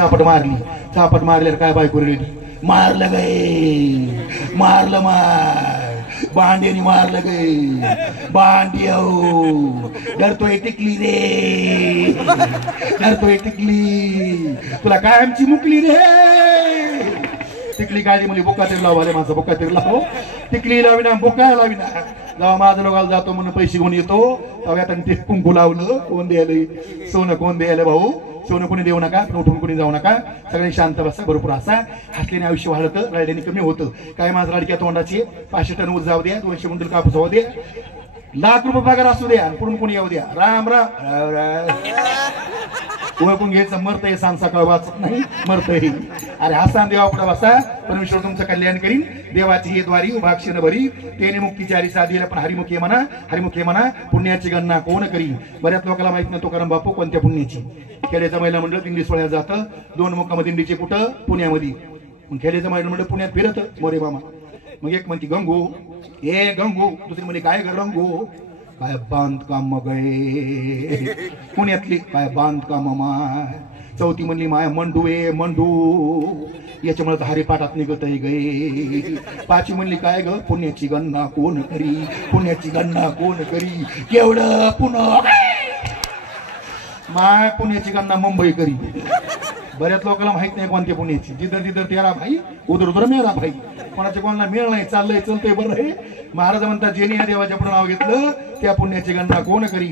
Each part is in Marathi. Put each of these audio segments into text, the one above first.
चापट मारली. चापट मारल्यावर काय बायको रेडी मारलं गे मारलं भांड्याने मारलं गे भांडी डरतोय टिकली रे डरतोय टिकली तुला काय आमची मुकली रे. टिकली गाडी म्हणजे बोका तरी लावले माझा बोका तरी लाव टिकली लाविना बोका लाविना जेव्हा माझं लोकांना जातो म्हणून पैसे घेऊन येतो तेव्हा आता ते कुंकू लावलं कोण द्यायला सोनं कोण द्यायला भाऊ सोनं कोणी देऊ नका पण उठून कोणी जाऊ नका सगळे शांत बसा भरपूर असा हसल्याने आयुष्य वाढतं रडल्याने कमी होतं. काय माझं लाडक्या तोंडाची 500 टन ऊस जाऊ द्या 200 क्विंटल कापूस जाऊ द्या लाख रुपये पगार असू द्या पुढून कोणी येऊ द्या राम राम ओळखून घ्यायचं मरतय सांग सकाळ वाचत नाही मरतय. अरे हसा देवा पुढे बसा परमेश्वर तुमचं कल्याण करीन. देवाची हे द्वारी उभाक्षण भरी तेने मुक्तीची हरी साधीला पण हरिमुखी म्हणा पुण्याची गणना कोण करीन. बऱ्याच लोकांना माहित नाही तुकाराम बापू कोणत्या पुण्याची. खेड्याचं महिला मंडळ दिंडी सोहळ्यात जातं 2 मुक्काम दिंडीचे कुठं पुण्यामध्ये. मग खेड्याचं महिला मंडळ पुण्यात फिरत मोरे मामा. मग एक म्हणती गंगू ए गंगू दुसरी म्हणे काय ग रंगू काय बांधकाम मग पुण्यातली काय बांधकाम माय. चौथी म्हणली माय मंडू ए मंडू याच्यामुळे तर हरिपाठात निघत आहे गे. 5वी म्हणली काय ग पुण्याची गणना कोण करी पुण्याची गणना कोण करी केवढं पुणे माय पुण्याची गणना मुंबई करी. बऱ्याच लोकांना माहित नाही कोणत्या पुण्याची. जिधर जिधर तेरा भाई उधर उधर मेरा भाई. कोणाच्या कोणाला मिळ नाही चाललंय चलतंय बरं आहे. महाराज म्हणतात जेने या देवाच्या पुढे नाव घेतलं त्या पुण्याची गणना कोण करी.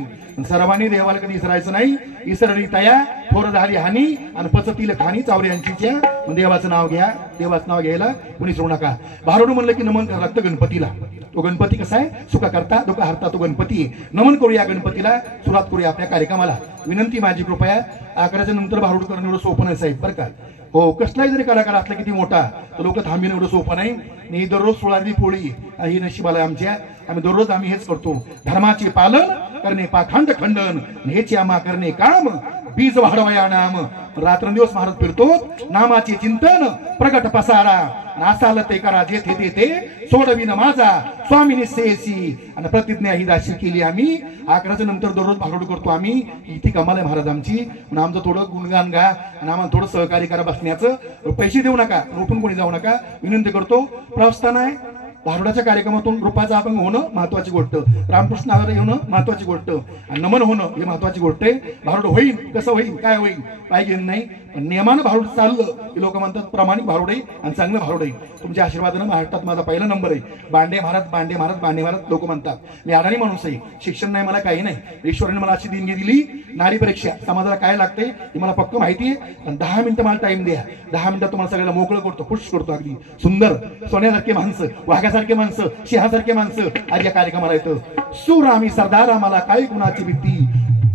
सर्वांनी देवाला कधी इसरायचं नाही. इसरणी तया थोर झाली हानी आणि पचतील खाणी चावऱ्यांचीच्या. देवाचं नाव घ्या देवाचं नाव घ्यायला कोणी सोडू नका. भारुड म्हणलं की नमन करावं लागतं गणपतीला. तो गणपती कसा आहे सुखा करता दुःख हरता तो गणपती आहे. नमन करूया गणपतीला सुरुवात करूया आपल्या कार्यक्रमाला. विनंती माझी कृपया अकराच्या नंतर भारुड करणं एवढं सोपं नाही साहेब बरं का. हो कसलाही जरी कलाकार असला किती मोठा तर लोक थांबीन एवढं सोपं नाही. दररोज 16वी पोळी ही नशिबाला आमच्या. आम्ही दररोज आम्ही हेच करतो. धर्माचे पालन करणे पाखंड खंडन हेचे आम्हा करणे काम बीज वाढवया नाम. रात्रंदिवस महाराज फिरतो नामाचे चिंतन प्रगट पसारा नासाल ते करा जेथे तेथे सोडविन माझा स्वामी निश्चयसी. आणि प्रतिज्ञा ही दाशी केली आम्ही. 11च्या नंतर दररोज भारुड करतो आम्ही. इथे कमाल आहे महाराज आमची. म्हणून आमचं थोडं गुणगान गा आणि आम्हाला थोडं सहकार्य करा बसण्याचं. पैसे देऊ नका उठून कोणी जाऊ नका विनंती करतो. प्रस्थान आहे भारुडाच्या कार्यक्रमातून रूपाचं अभंग होणं महत्वाची गोष्ट. रामकृष्ण आगर येणं महत्वाची गोष्ट आणि नमन होणं ही महत्वाची गोष्ट आहे. भारुड होईल कसं होईल काय होईल पाहिजे नाही पण नियमानं भारुड चाललं की लोक म्हणतात प्रामाणिक भारुड आहे आणि चांगलं भारुड आहे. तुमच्या आशीर्वादानं महाराष्ट्रात माझा पहिला नंबर आहे. बांडे महाराज बांडे महाराज बांडे महाराज लोक म्हणतात. मी अडाणी माणूस आहे. शिक्षण नाही मला काही नाही. ईश्वराने मला अशी देणगी दिली नारी परीक्षा समाजाला काय लागते हे मला पक्क माहिती आहे. पण 10 मिनिटं मला टाइम द्या. 10 मिनिटात तुम्हाला सगळ्याला मोकळं करतो खुश करतो. अगदी सुंदर सोन्यासारखे माणसं वाघासारखे माणसं सिंहासारखे माणसं आज या कार्यक्रमाला येतं. सूर आम्ही सरदार आम्हाला काय कुणाची भीती.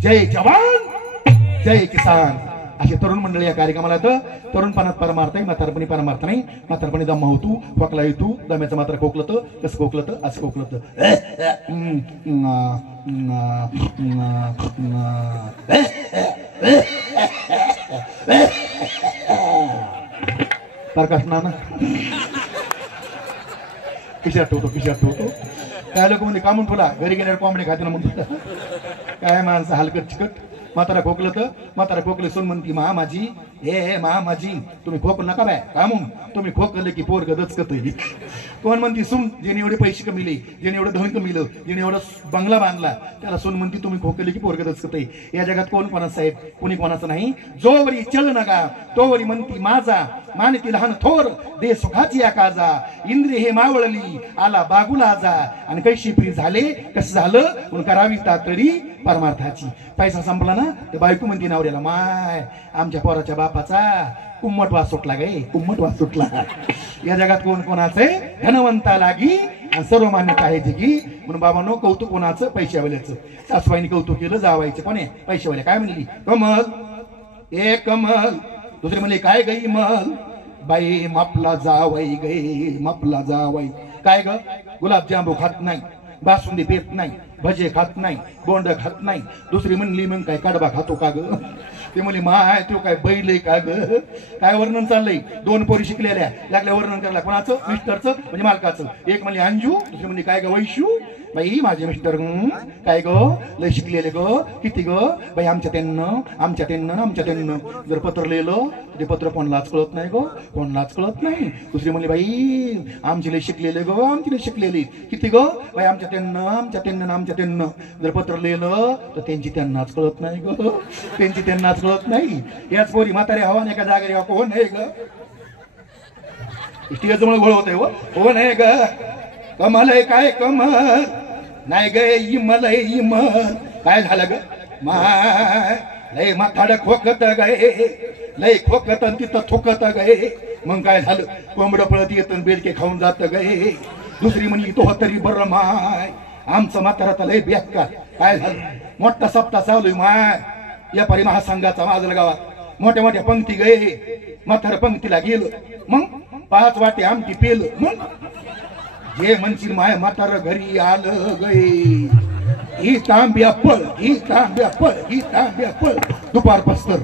जय जवान जय किसान असे तरुण मंडळी या कार्यक्रमाला येतं. तरुणपणात परमार्थ आहे म्हातारपणी परमार्थ नाही. म्हातारपणी दम होतो खोकला येतो. दम्याचं मात्र खोकलत कसं खोकलत असं खोकलत. प्रकाश नाना खिशात ठेवतो काय लोक म्हणजे कामून तुला घरी गेल्यावर कोंबडे खाते ना म्हणतो. काय माणसं हलकट चिकट. म्हातारा खोकले सोन म्हणती माझी हे माझी तुम्ही खोकल नका बाय कामून. तुम्ही खोकले की पोर गदचकत. कोण म्हणती सून जेणे एवढे पैसे कमिले जेणे एवढं धन कमिलं जेणे एवढा बंगला बांधला त्याला सून म्हणती तुम्ही खोकले की पोर गदचकत. या जगात कोण कोणाचं साहेब कोणी कोणाचं नाही. जोवरी चल नगा तोवरी म्हणती माझा मानती लहान थोर दे सुखाची आकाजा. इंद्रिय हे मावळली आला बागुला जा. आणि कैशी प्री झाले कसं झालं म्हणून करावी तातडी परमार्थाची. पैसा संपला ना ते बायको म्हणती नवऱ्याला माय आमच्या पोराच्या बापाचा कुम्मट वास सुटला गे कुम्मट वास सुटला. या जगात कोण कोणाचे धनवंता लागी आणि सर्वमान्यता आहे जगी. म्हणून बाबांनो कौतुक कोणाचं पैशावाल्याचं. सासूबाईने कौतुक केलं जावायचं पण आहे पैशावाल्या काय म्हणली कमल ए कमल. दुसरे म्हणले काय गई मल बाई मापला जावाई गई मापला जावाई. काय ग गुलाबजांबू खात नाही बासुंदी पेत नाही भजे खात नाही, बोंड खात नाही. दुसरी म्हणली मग काय कडबा खातो का ग? ते म्हणली माय तो काय बैल आहे का ग? काय वर्णन चाललंय? दोन पोरी शिकलेल्या लागल्या वर्णन करायला. कोणाचं? मिस्टरचं म्हणजे मालकाचं. एक म्हणली अंजू, दुसरी म्हणली काय ग वैशू. बाई माझे मिस्टर काय ग लय शिकलेले ग. किती ग बाई? आमच्या त्यांना जर पत्र लिहिलं ते पत्र कोणालाच कळत नाही ग, कोणालाच कळत नाही. दुसरी म्हणली बाई आमची लय शिकलेले ग, आमची लय शिकलेली. किती ग बाई? आमच्या त्यांना जर पत्र लिहिलं तर त्यांची त्यांनाच कळत नाही ग, त्यांची त्यांनाच कळत नाही. याच पोरी म्हातारे हवा नाही का जागरी कोण आहे ग? इष्टीचं गोळ होतंय हो नाही ग. कमल आहे काय कमल नाही ग इमल. काय झालं ग? माय लय माथाड खोकत गये, लय खोकत तिथं थोकत गये. मग काय झालं? कोंबडं पळत येत बेडके खाऊन जात गये. दुसरी म्हणली तो तरी बरं माय आमचं म्हातारा तर लय बेकार. काय झालं? मोठा सप्ताह चालू माय या परी महासंघाचा माझ्या गावात मोठ्या मोठ्या पंक्ती गये. म्हातारा पंक्तीला गेलं मग 5 वाटे आमटी पेलं. मग जे म्हणशील माय म्हातारा घरी आलं गई. ही तांब्या पळ दुपार पस्तर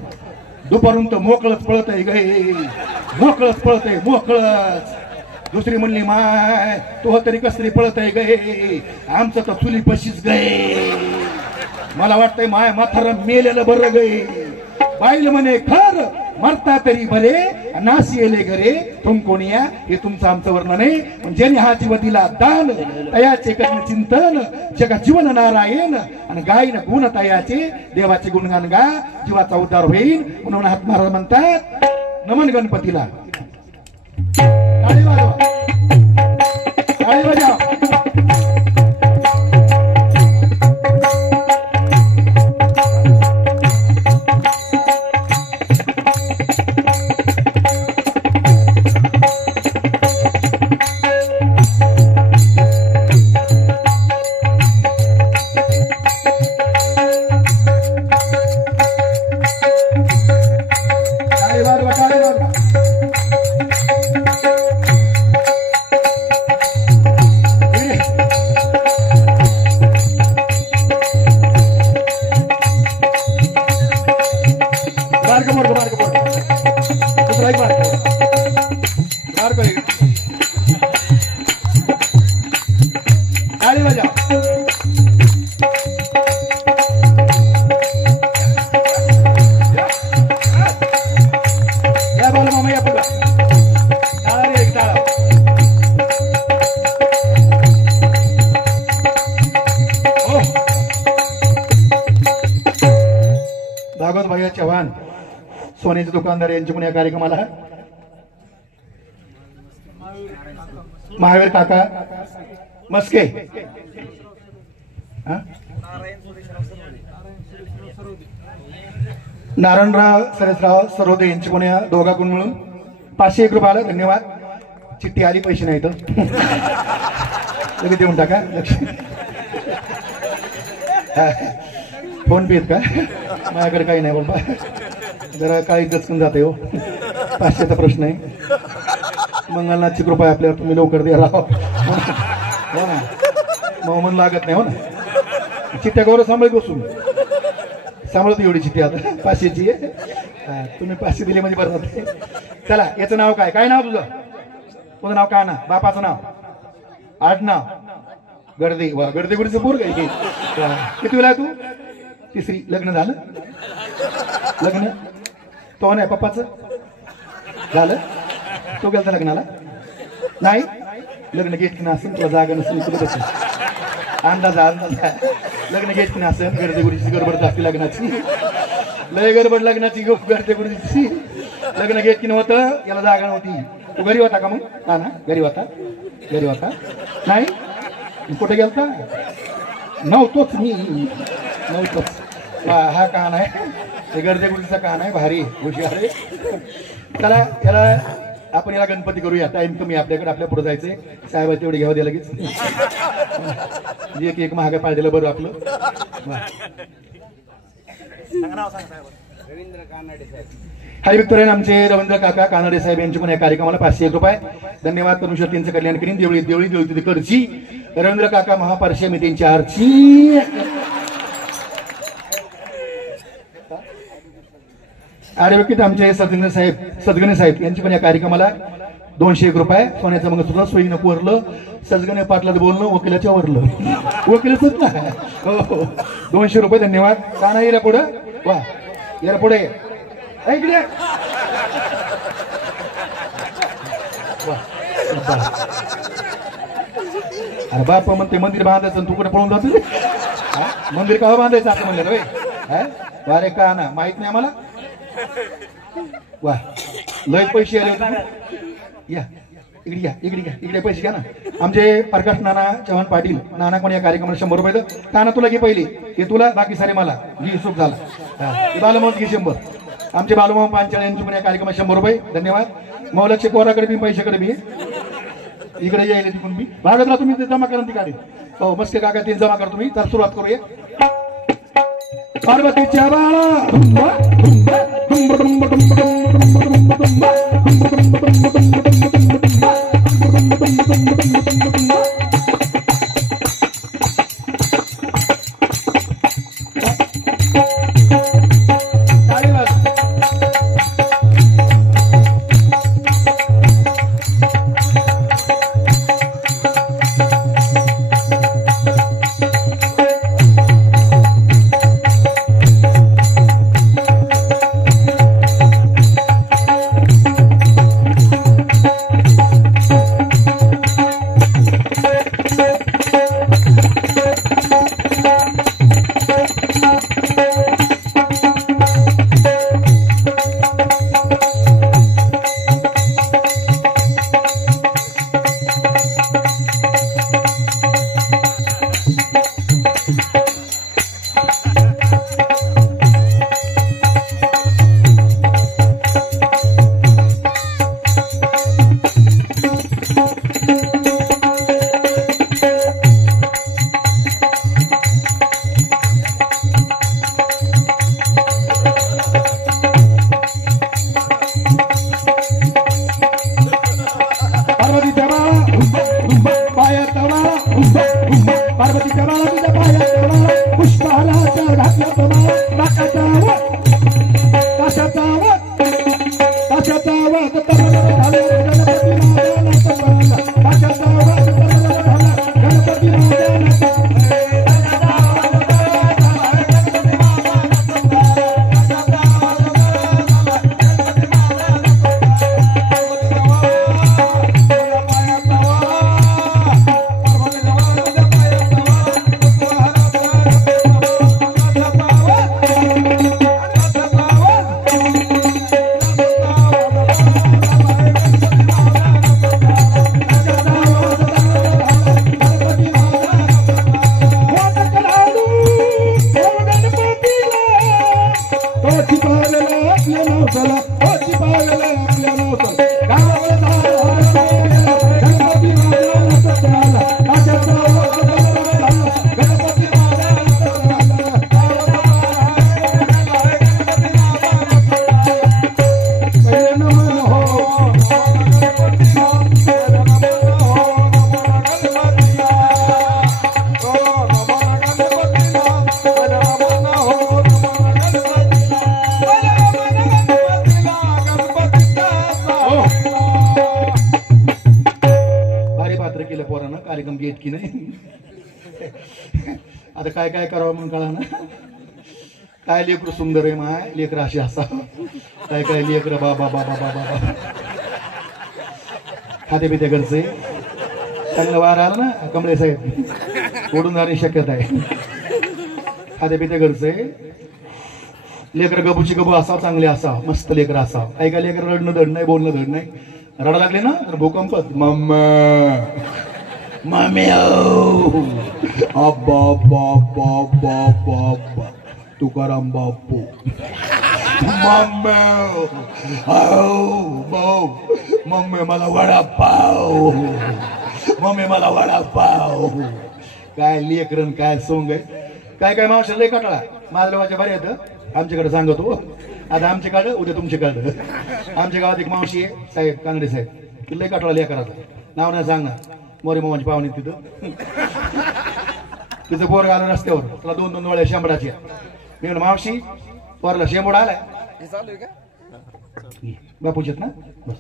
दुपारून तर मोकळच पळत आहे गे, मोकळच पळत आहे मोकळच. दुसरी म्हणली माय तो तरी कसरी पळत आहे गे, आमचं तर चुली पशीच गे. मला वाटतंय माय म्हातारा मेलेलं बरं गे. बाईल म्हणे खर मरता तरी बरे नासी येले घरे तुम कोणिया. हे तुमचं आमचं वर्णन आहे. ज्याने हा जीव दिला दान तयाचे करण चिंतन जगा जीवन नारायण आणि गायन गुण तयाचे देवाचे गुणगान गा जीवाचा उद्धार होईल. म्हणून हात महाराज म्हणतात नमन गणपतीला. टाळी वाजवा, टाळी वाजवा. भागवत भैया चव्हाण सोन्याचे दुकानदार यांच्या पुण्या कार्यक्रमाला महावीर काका मस्के, नारायणराव सरेसराव सरोदे यांच्या पुण्या दोघांकडून मिळून 501 रुपये आलं. धन्यवाद. चिठ्ठी आली, पैसे नाही तर लगेच देऊन टाका. फोन पे का? माझ्याकडे काही नाही बाबा, जरा काही दचकून जाते हो. 500चा प्रश्न आहे. मंगलनाथची कृपा आहे आपल्यावर, तुम्ही लवकर द्या राव. हो ना, मग मन लागत नाही हो ना. चिठ्ठ्या गौरव सांभाळत बसून सांभाळतो एवढी चिठ्ठी आता 500ची आहे. तुम्ही 500 दिले म्हणजे बरं होते. चला, याचं नाव काय? काय नाव तुझं? तुझं नाव काय ना? बापाचं नाव, आडनाव गर्दे. वा, गर्दे गुडीचं पोर काय? किती वेळा तू? तिसरी. लग्न झालं? लग्न तो नाही पप्पाचं झालं? तो गेलता लग्नाला? नाही. लग्न गेट की नसेल, तुला जागा नसेल, तुला बस अंदाज लग्न गेट की नसेल. गर्दे गुडीची गडबड जास्ती लग्नाची, लय गडबड लग्नाची गर्दे गुडीची. लग्न गेट की नव्हतं, याला जागा नव्हती. तू घरी होता का मग? हा ना, घरी होता. घरी होता नाही? कुठे गेलता? नव्हतोच मी, नव्हतोच. हा कान आहे, हे गर्दे गुडीचा कान आहे, भारी हुशार आहे. चला, याला आपण याला गणपती करूया. टाइम कमी आपल्याकडे, आपल्या पुढे जायचंय. साहेब तेवढे घ्यावं द्या लगेच. एक महाग पाळलेलं बरं आपलं. हरी विक्टोरियन आमचे रवींद्र काका कानडे साहेब यांच्या पण या कार्यक्रमाला 501 रुपये. धन्यवाद. परमेश्वर त्यांचं कल्याण करीन. देवळी देवळी देवळी कडची रवींद्र काका महापारशी मी त्यांची आरची. आर्यवकीत आमचे सदगणे साहेब यांची पण या कार्यक्रमाला 201 रुपये सोन्याचं मंगळसूत्र सोयीनं कोरलं. सजगणे पाटलात बोलणं वकिलाच्या वरलं. वकीलच ना. हो 200 रुपये धन्यवाद. का नाही येला पुढं वा याला पुढे इकडे अरे बाप म्हणते मंदिर बांधायचं तू कुठे पळून जातो. मंदिर का बांधायचं असं म्हणलं रे. अरे का ना माहित नाही आम्हाला. वा लय पैसे आले होते. या इकडे घ्या इकडे घ्या इकडे पैसे घ्या ना. आमचे प्रकाश नाना चव्हाण पाटील नाना पण या कार्यक्रमाला 100 रुपये. काना तुला घे पहिली हे तुला बाकी सारे मला जी सुख झाला. बालमोहन घे 100. आमचे बालमोहन पांचाळ यांची पण या कार्यक्रमात 100 रुपये धन्यवाद. मौलक्षे कोराकडे बी पैशाकडे बी इकडे यायला तिकडून बी भागतला तुम्ही ते जमा करा ती गाडी. हो मस्त काका ते जमा करा तुम्ही. तर सुरुवात करूया. पार्वतीच्या कार्यक्रम घेत की नाही. आता काय काय करावं म्हणून कळा ना. काय लेकरू सुंदर आहे माय लेकर अशी असा काय काय लेकर बाबा बाबा बाबा खाते पिते घरचे चांगलं वार आलं ना कमळे साहेब ओढून जाण्याची शक्यता आहे. खाते पिते घरचे लेकर गबूची गबू असावं चांगले असावं मस्त लेकर असावं. काही काय लेकर रडणं धड नाही बोलणं धड नाही. रडा लागले ना तर भूकंप मम्मा मम्मी तुकाराम बापू मम्मी मला वडापाव मम्मी मला वडापाव. काय लेकरन काय सोंग आहे. काय काय मावशा लय कटाळा माझ्या बरे येतं. आमच्याकडे सांगतो आता आमच्याकडं उद्या तुमच्याकडं. आमच्या गावात एक मावशी आहे साहेब कानडे साहेब लय कटाळा लेकराचं नाव नाही सांगणार. मोरे मामाची पाहुणे तिथं तिचं पोर आलं रस्त्यावर तुला 2-2 वेळा शेंबडाची मी म्हणलं मावशी पोरला शेंबड आलाय बापूच्यात ना बस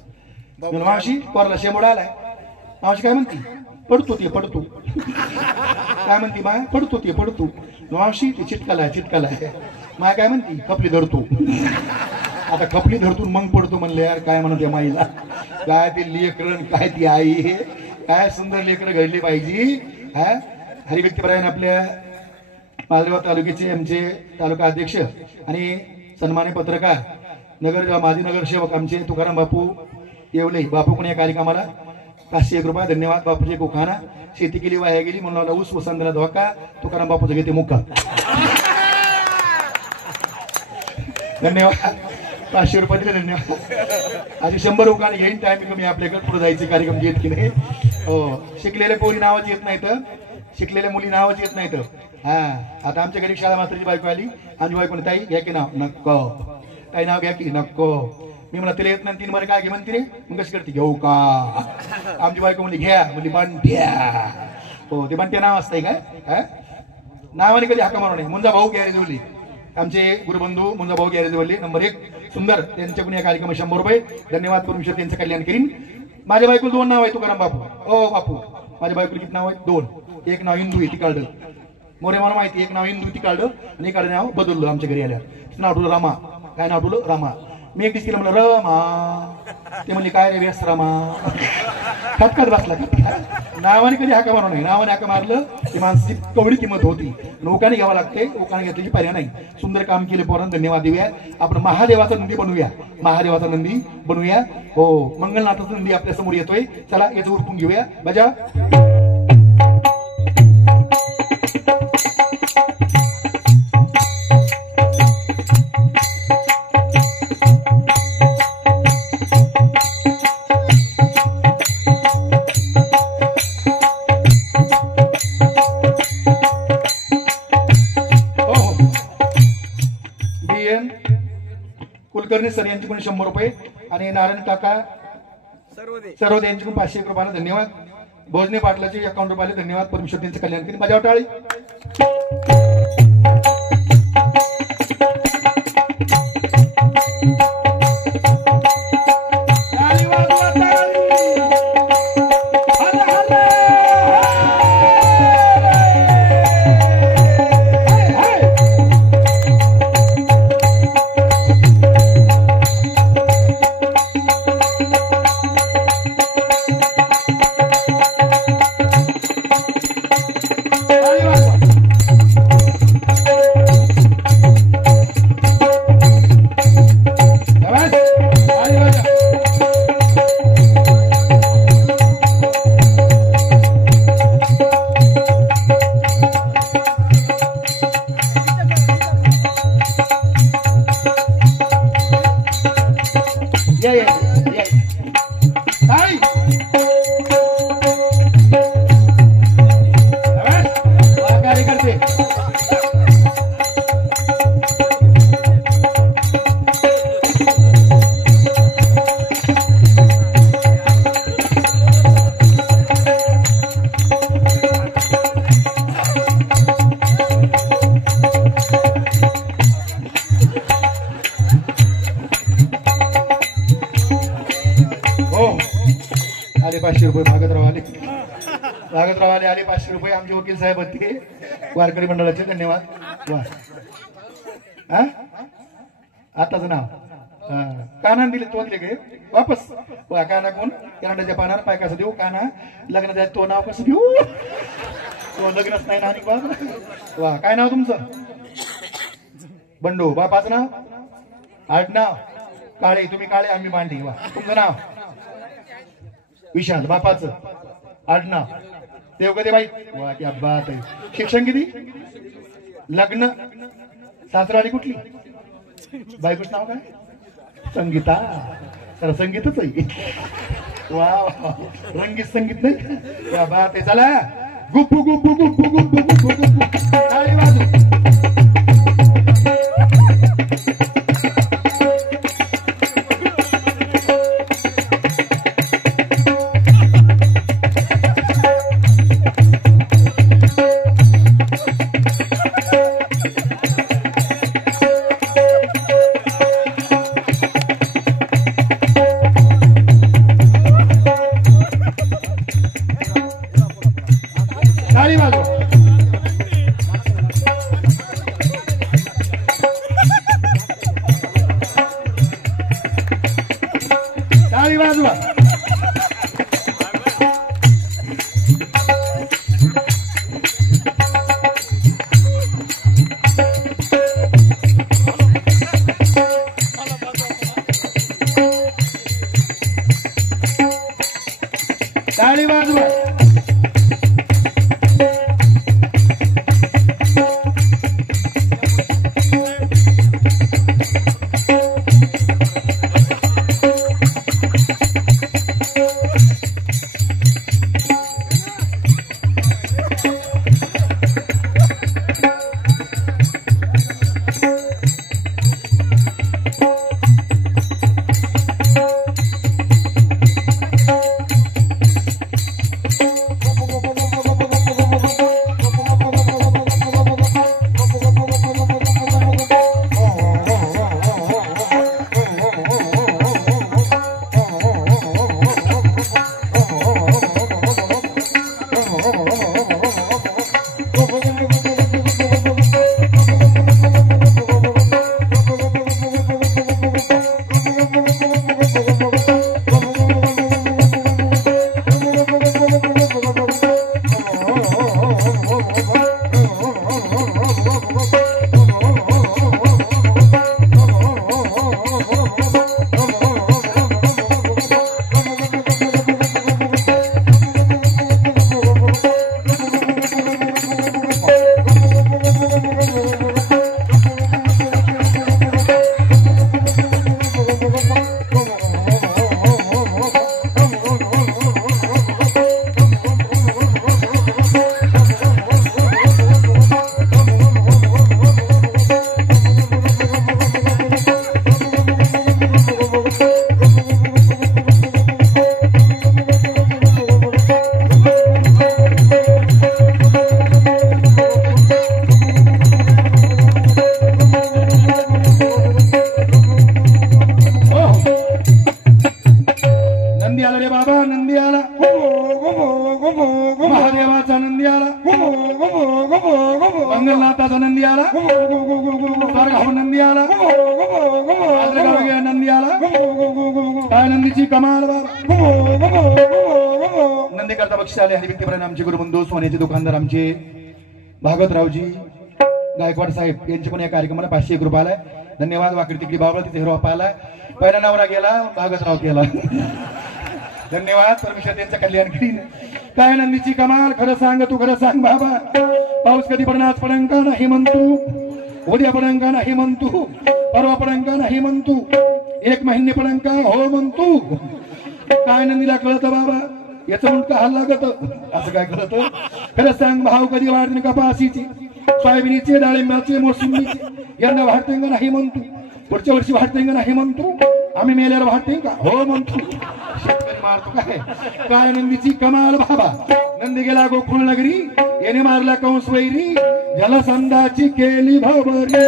म्हणलं मावशी पोरला शेंबड आलाय मावशी काय म्हणती पडतो ती पडतो काय म्हणती मा पडतो ती पडतो मावशी ती चिटकालाय मा काय म्हणती कपली धरतो आता कपली धरतून मग पडतो म्हणले यार काय म्हणत या माईला काय ती लेकरण काय ती आई काय सुंदर लेकरं घडली पाहिजे हा हरिभक्तीपरायण आपल्या मालगाव तालुक्याचे आमचे तालुका अध्यक्ष आणि सन्मान्य पत्रकार माजी नगरसेवक आमचे तुकाराम बापू येवले बापू कोणी या कार्यक्रमाला 501 रुपये धन्यवाद बापूजी कोखाना शेती केली वाया गेली म्हणून लावला ऊस वसंतला धोका तुकाराम बापूचं घेते मुक्का धन्यवाद 500 रुपये दिले धन्यवाद आधी 100 रुपये घेईन टाइम कमी आपल्याकडे पुढे जायचे कार्यक्रम घेत की नाही हो शिकलेल्या पोरी नावाची येत नाहीत शिकलेल्या मुली नावाची येत नाहीत हा आता आमच्या घरी शाळा मास्तरची बायको आली आमची बायकोने ताई घ्या की नाव नको ताई नाव घ्या की नको मी म्हणा तिला येत नाही 3 मध्ये काय घे म्हणते रे मग कशी करते घेऊ का आमची बायको म्हणली घ्या म्हणली बांट्या हो ते बांट्या नाव असतंय काय नावाने कधी हाका मारू नये मुंजा भाऊ गॅरेज बोलली आमचे गुरुबंधू मुंजा भाऊ गॅरेज बोलले नंबर 1 सुंदर त्यांच्याकडून या कार्यक्रमात 100 रुपये धन्यवाद परमेश्वर त्यांचं कल्याण करीन माझ्या बायको 2 नाव आहे तुकाराम बापू ओ बापू माझ्या बायको किती नाव आहेत 2 एक नाव हिंदू ती काढलं मोरे मला माहिती एक नाव हिंदू ती काढलं आणि एखादं नाव बदललं आमच्या घरी आल्या तिचं नाव ठेवलं रामा काय नाव ठेवलं रामा मी एक दिवशी म्हणलं रमा ते म्हणले काय रे व्यस्त रामा खटखट बसला नावाने कधी हाका मारू नये नावाने हाका मारलं की माणसाची कवडी किंमत होती नौकाने घ्यावं लागते ओकाने घेतल्याची पर्याय नाही सुंदर काम केले पोरांना धन्यवाद देऊया आपण महादेवाचा नंदी बनवूया हो मंगलनाथाचा नंदी आपल्या समोर येतोय चला याचं उरकून घेऊया बजा कुलकर्णी सर यांच्याकडून 100 रुपये आणि नारायण काका सर्व यांच्याकडून 501 रुपयाला धन्यवाद भोजने पाटलाचे 51 रुपयाला धन्यवाद परमेश्वर त्यांचं कल्याण करी माझ्या टाळी भागतराव आले 500 रुपये आमचे वकील साहेब होते वारकरी मंडळाचे धन्यवाद वा आताच नाव कानान दिले तो दिले गे वापस वा काना कोण कानाच्या पानावर पाय कसं देऊ काना लग्न जाय तो नाव कसं देऊ तो लग्नच नाही ना बाप वा काय नाव तुमचं बंडू बापाचं नाव आडनाव काळे तुम्ही काळे आम्ही मांडी वा तुमचं नाव विशाल बापाचं आडनाव देवगदे बाई वा क्या बात आहे शिक्षण किती लग्न सासरवाडी कुठली बायकोच नाव काय संगीता तर संगीतच आहे वा रंगीत संगीत नाही क्या बात आहे चला गुप्पू गुप्पू गुप्पू गुप्पू गुप्पू गुप्पू टाळी वाजव टाळी वाजवा. टाळी वाजवा. महादेवाचा नंदी आला, मंगलनाथाचा नंदी आला, स्वर्गाहून नंदी आला, नंदी आला. काय नंदीची कमाल बाबा. नंदी करता बक्षीस आले हरिभक्तीपरायण आमचे गुरुबंधू सोन्याचे दुकानदार आमचे भागवतरावजी गायकवाड साहेब यांचे पण या कार्यक्रमाला 501 रुपये आलाय. धन्यवाद. वाकडी तिकडी बाबा तिथे हिरो पाहिलाय. पहिला नवरा गेला, भागवतराव केला. धन्यवाद. परमेश्वर त्यांचं कल्याण करीन. काय नंदीची कमाल. खरं सांग तू, खरं सांग बाबा. पाऊस कधी पडणार पडंका नाही म्हणतो, उद्या पडंका नाही म्हणतो, परवा पडंका नाही म्हणतो, 1 महिने पडंका हो म्हणतो. काय नंदीला कळत बाबा. याचं मुंडका हाल लागत असं काय कळत. खरं सांग भाव कधी वाढते कपाशीची, सोयाबीनचे, डाळिंबाचे, मोसंबीचे. यंदा वाढते का नाही म्हणतो, पुढच्या वर्षी वाढते का नाही म्हणतो, आम्ही मेल्यावर वाढते का हो म्हणतो. शेतकरी मारतो काय. काय नंदीची कमाल बाबा. नंदी गेला गोकुळ नगरी, याने मारला कंस वैरी, जलसंधाची केली भावरी.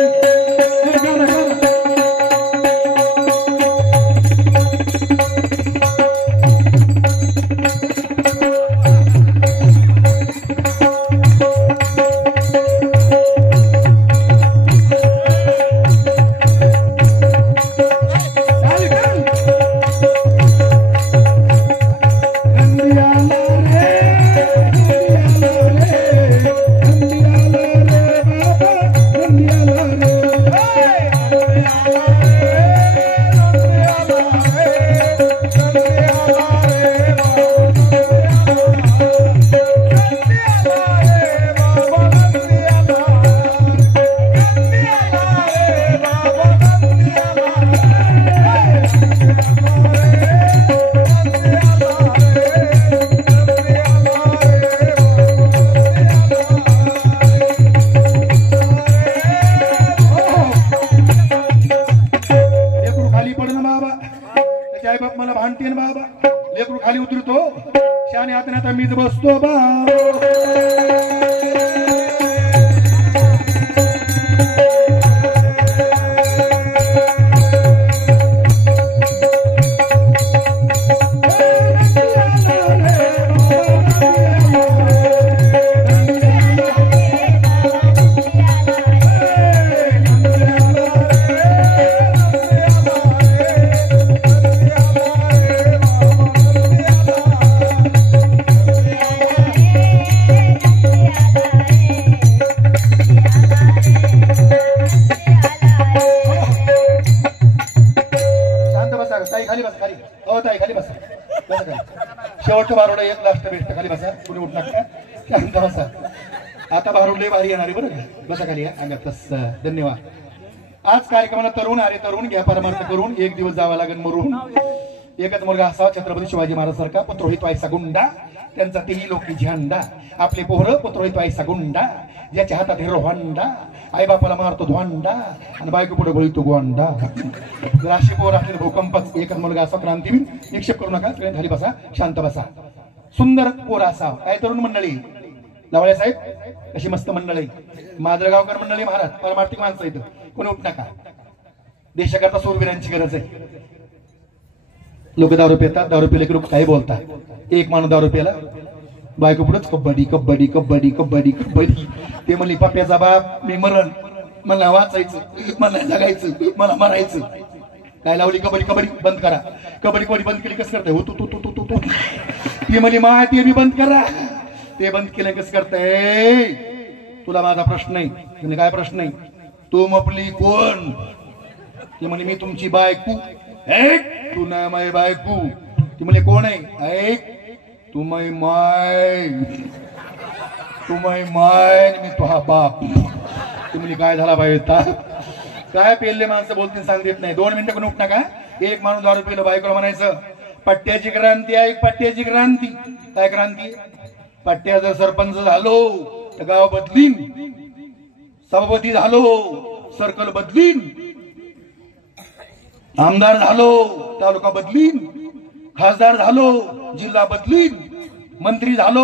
मला भांडते बाबा. लेकरू खाली उतरतो, शाने हाताने आता मीच बसतो बा. खाली बसा खाली. ताई खाली बसा बसा खाली. शेवटचं भारुड एक लास्ट बेस्ट. खाली बसा, कुणी उठ नका, शांत बसा. आता भारुड लय भारी येणार आहे बरं का. बसा खाली अंगात. बस धन्यवाद. आज कार्यक्रमाला तरुण अरे तरुण घ्या परमार्थ करून, एक दिवस जावा लागेल मरून. एकच मुलगा असावा छत्रपती शिवाजी महाराज सारखा, पुत्रोहित व्हायचा गुंडा, त्यांचा तेही लोकी झेंडा. आपले पोहर पुत्रोहित व्हायचा गुंडा, ज्याच्या हातात हिरो होंडा. आई बापाला मारतो धोंडा आणि बायको पुढे बोलतो गोंडा. राशी पोर असलेला भूकंपच. एकच मुलगा असा क्रांतीवीर. निक्षेप करू नका, सगळे खाली बसा, शांत बसा. सुंदर पोर असावं. काय तरुण मंडळी, लावळे साहेब अशी मस्त मंडळी, माजलगावकर मंडळी, महाराज परमार्थिक माणसं इथं, कोणी उठ नका. देशाकरता शूरवीरांची गरज आहे. लोक दारू पितात, दारू पिले की लोक काही बोलतात. एक माणूस दारू प्याला, बायको पुढेच कबड्डी कबड्डी कबड्डी कबड्डी कबड्डी. ते म्हणली पप्प्याचा बाप मी मरण, मला वाचायचं, मला जगायचं, मला मरायचं. काय लावली कबड्डी कबड्डी बंद करा. कबड्डी कबड्डी बंद केली कसं करताय, हो तू तू तू तू तू. ती म्हणली मा ते बी बंद करा. ते बंद केलं कसं करताय, तुला माझा प्रश्न नाही. म्हणजे काय प्रश्न नाही, तू मपली कोण. ती म्हणे मी तुमची बायको. ऐक तू ना माय बायको. ती म्हणे कोण आहे, ऐक तू मै माय, तू मै माय, मी तुझा बाप. ती म्हणे काय झाला पाहिजे. काय पेरले माणसं बोलतील सांग देत नाही. 2 मिनिटं कोण उठ नका. एक माणूस दारू पिलं, बायकोला म्हणायचं पट्ट्याची क्रांती आहे, पट्ट्याची क्रांती. काय क्रांती, पट्ट्या जर सरपंच झालो तर गाव बदलीन, सभापती झालो सर्कल बदलीन, आमदार झालो तालुका बदलीन, खासदार झालो जिल्हा बदलीन, मंत्री झालो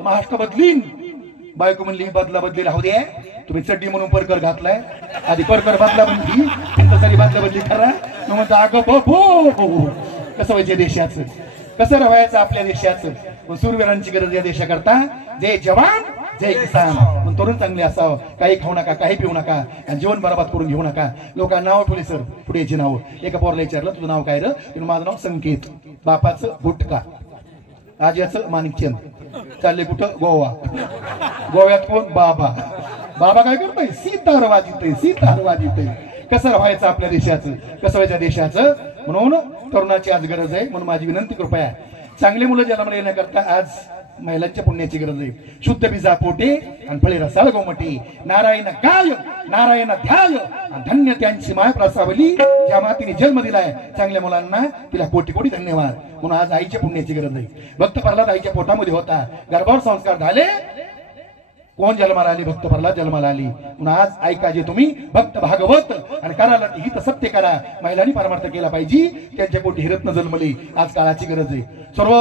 महाराष्ट्र बदलीन. बायको म्हणली बदला बदली राहू दे, तुम्ही चड्डी म्हणून परकर घातलाय, आधी परकर बदला म्हणली तरी बदला बदली करा. मग म्हणतो अगं बो कसं व्हायचं देशाचं, कसं राहायचं आपल्या देशाचं. पण सूरवीरांची गरज या देशाकरता. जय जवान जय किसान. तरुण चांगले असावं, काही खाऊ नका, काही पिऊ नका आणि जीवन बरबाद करून घेऊ नका. लोकांना नाव ठेवले सर पुढेची नाव. एका पोरला विचारलं तुझं नाव काय रे, माझं नाव संकेत, बापाचं गुटका, आज्याचं माणिकचंद. चालले कुठं, गोवा. गोव्यात कोण, बाबा. बाबा काय करतोय, सितार वाजितोय, सितार वाजितोय. कसं राहायचं आपल्या देशाचं, कसं व्हायचं देशाचं. म्हणून तरुणाची आज गरज आहे. म्हणून माझी विनंती कृपया, चांगले मुलं जन्माला येण्याकरता आज महिलांच्या पुण्याची गरज आहे. शुद्ध बीजा पोटे आणि फळे रसाळ गोमटी. नारायण गाय नारायण ध्याय, धन्य त्यांची माय प्रसावली, ज्या मातीने जन्म दिलाय चांगल्या मुलांना, तिला कोटी कोटी धन्यवाद. म्हणून आज आईच्या पुण्याची गरज आहे. भक्त प्रल्हाद आईच्या पोटामध्ये होता, गर्भावर संस्कार झाले, कोण जन्माला आली, भक्त प्रल्हाद जन्माला आली. म्हणून आज ऐका जे तुम्ही भक्त भागवत आणि कराला हित सत्य करा. महिलांनी परमार्थ केला पाहिजे, त्यांच्या पोटी हिरत्न जन्मले. आज काळाची गरज आहे. सर्व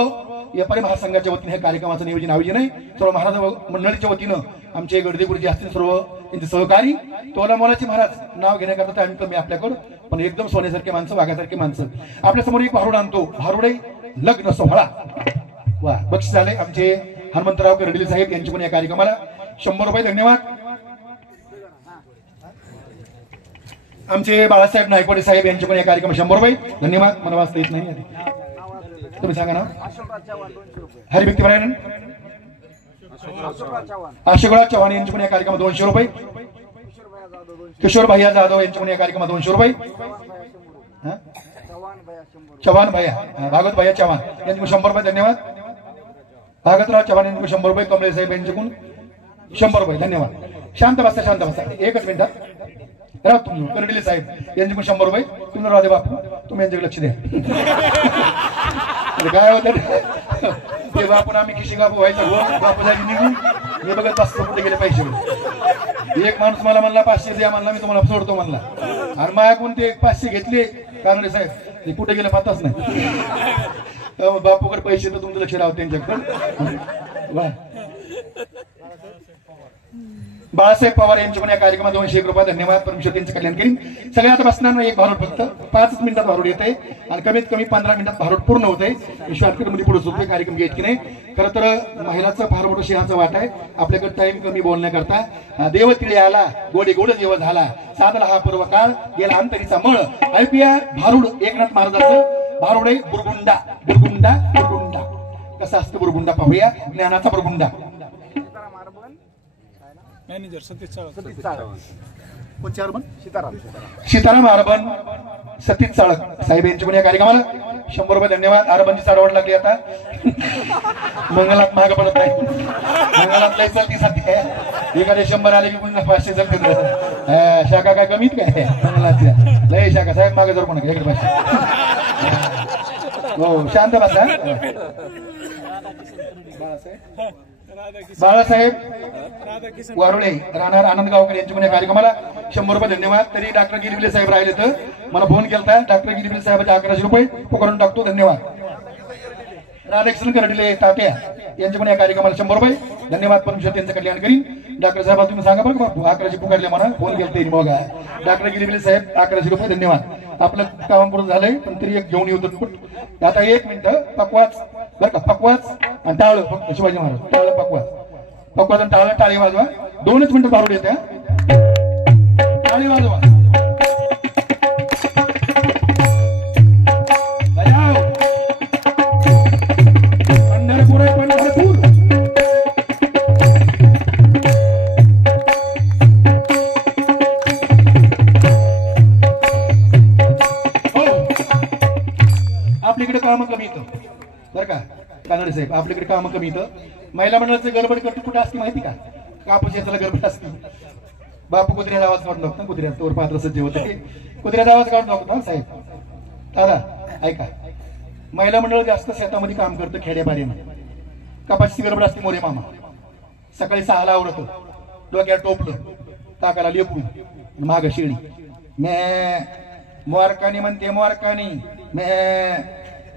व्यापारी महासंघाच्या वतीने हे कार्यक्रमाचं नियोजन आयोजन आहे. सर्व महाराज मंडळीच्या वतीनं आमचे गर्दी गुरुजी असतील, सर्व त्यांचे सहकारी. तोला मोलाची महाराज नाव घेण्याकरता आम्ही कमी आपल्याकडं, पण एकदम सोन्यासारखे माणसं, वाघासारखे माणसं. आपल्या समोर एक भारुड आणतो, भारुडे लग्न सोहळा. वा बक्षीस झाले आमचे हनुमंतराव कर्डिले साहेब यांची पण या कार्यक्रमाला 100 रुपये. धन्यवाद. आमचे बाळासाहेब नायकवाडे साहेब यांचे पण या कार्यक्रमाला 100 रुपये. धन्यवाद. मला वाचता येत नाही, तुम्ही सांगा ना. हरिभक्तीपरायण अशोकराव चव्हाण यांचे पण या कार्यक्रमात 200 रुपये. किशोर भैया जाधव यांचे पण या कार्यक्रमात 200 रुपये. चव्हाण भैया, भागवत भैया चव्हाण यांच्याकडून 100 रुपये. धन्यवाद. भागवतराव चव्हाण यांच्याकडून 100 रुपये. कमळे साहेब यांच्याकडून 100 रुपये. धन्यवाद. शांत बसा, शांत बसा, एकच मिनिटात. राव तुम्ही कर्डिले साहेब यांच्याकडून 100 रुपये. तुम्ही राहू दे बापू, तुम्ही यांच्याकडे लक्ष द्या. काय होतं ते बापून आम्ही खिशी बापू व्हायचं, बापू जागी निघून हे बघत बसतो कुठे गेले पैसे. एक माणूस मला म्हणला 500 द्या, म्हणला मी तुम्हाला सोडतो म्हणला, आणि माझ्याकडून ते 500 घेतले. काँग्रेस साहेब ते कुठे गेले पताच नाही. बापूकडे पैसे तर तुमचं लक्ष राहतं त्यांच्याकडे. बाळासाहेब पवार यांचे पण या कार्यक्रमात 201 रुपये. धन्यवाद. परमेश्वर त्यांचं कल्याण करीन. सगळे आता बसणार एक भारूड, फक्त 5 मिनिटात भारूड येते आणि कमीत कमी 15 मिनिटात भारूड पूर्ण होते. शॉर्टकटमध्ये पुढे होते कार्यक्रम घेत की नाही. खरं तर महिलाचं फार मोठं सिंहाचं वाट आहे. आपल्याकडे टाइम कमी बोलण्याकरता. देव तिळे आला गोडे गोड जेव झाला, साधला हा पूर्व काळ गेला अंतरीचा मळ. ऐकूया भारूड एकनाथ महाराजांचं. भारूड आहे बुरगुंडा. बुरगुंडा बुरगुंडा कसं असतं बुरगुंडा पाहूया. ज्ञानाचा बुरगुंडा. मॅनेजर सतीश कोणचे अर्बन सीताराम अर्बन सतीश चाळक साहेब यांच्या या कार्यक्रमाला 100 रुपये धन्यवाद. अर्बनची चढवड लागली आता मंगलात महाग पडत नाही. मंगलात लय चालती सध्या एखादे 100 आले की पुन्हा 500 चालते. शाखा काय कमीत काय मंगलातल्या लय शाखा साहेब मागे जर कोणा इकडे 500. हो शांत बसा. बाळासाहेब वारुळे राहणार आनंद गावकर यांच्या कार्यक्रमाला 100 रुपये धन्यवाद. तरी डॉक्टर गिरविले साहेब राहिले तर मला फोन केलता. डॉक्टर गिरविले साहेबांचे 1100 रुपये पकडून टाकतो. धन्यवाद. राधाकृष्ण करडले तात्या यांच्या पण या कार्यक्रमाला 100 रुपये धन्यवाद. परमेश्वर त्यांचं कल्याण करीन. डॉक्टर साहेब तुम्ही सांगा बरं बापू 1100 पुकारले म्हणा फोन केलते बघा. डॉक्टर गिरविले साहेब 1100 रुपये धन्यवाद. आपलं काम पूर्ण झालंय पण तरी एक घेऊन येतो. आता 1 मिनिट पकवाच बरं का. पकवाच आणि टाळ फक्त शिवाजी महाराज टाळ पकवाच पकवाच आणि टाळ टाळी वाजवा. 2च मिनिटं बाहेर येत्या टाळी वाजवा. पंढरपूर आहे पंढरपूर. आपल्याकडे काम कमी येतं बरं का कानडे साहेब. आपल्याकडे काम कमी येतं. महिला मंडळाचं गडबड करतो कुठं असते माहिती का. कापूस याचा गडबड असते. बापू कुत्र्याचा आवाज काढून टाकतो. कुत्र्या तोर पात्र सज्ज होते कुत्र्याचा आवाज काढून टाकतो. साहेब दादा ऐका महिला मंडळ जास्त शेतामध्ये काम करतं खेड्यापाड्यानं. कापाची गडबड असते. मोरे मामा सकाळी 6ला आवरत डोक्यात टोपलं ताकाला लेपू माग शिळी मे मोरकानी म्हणते मोरकानी मे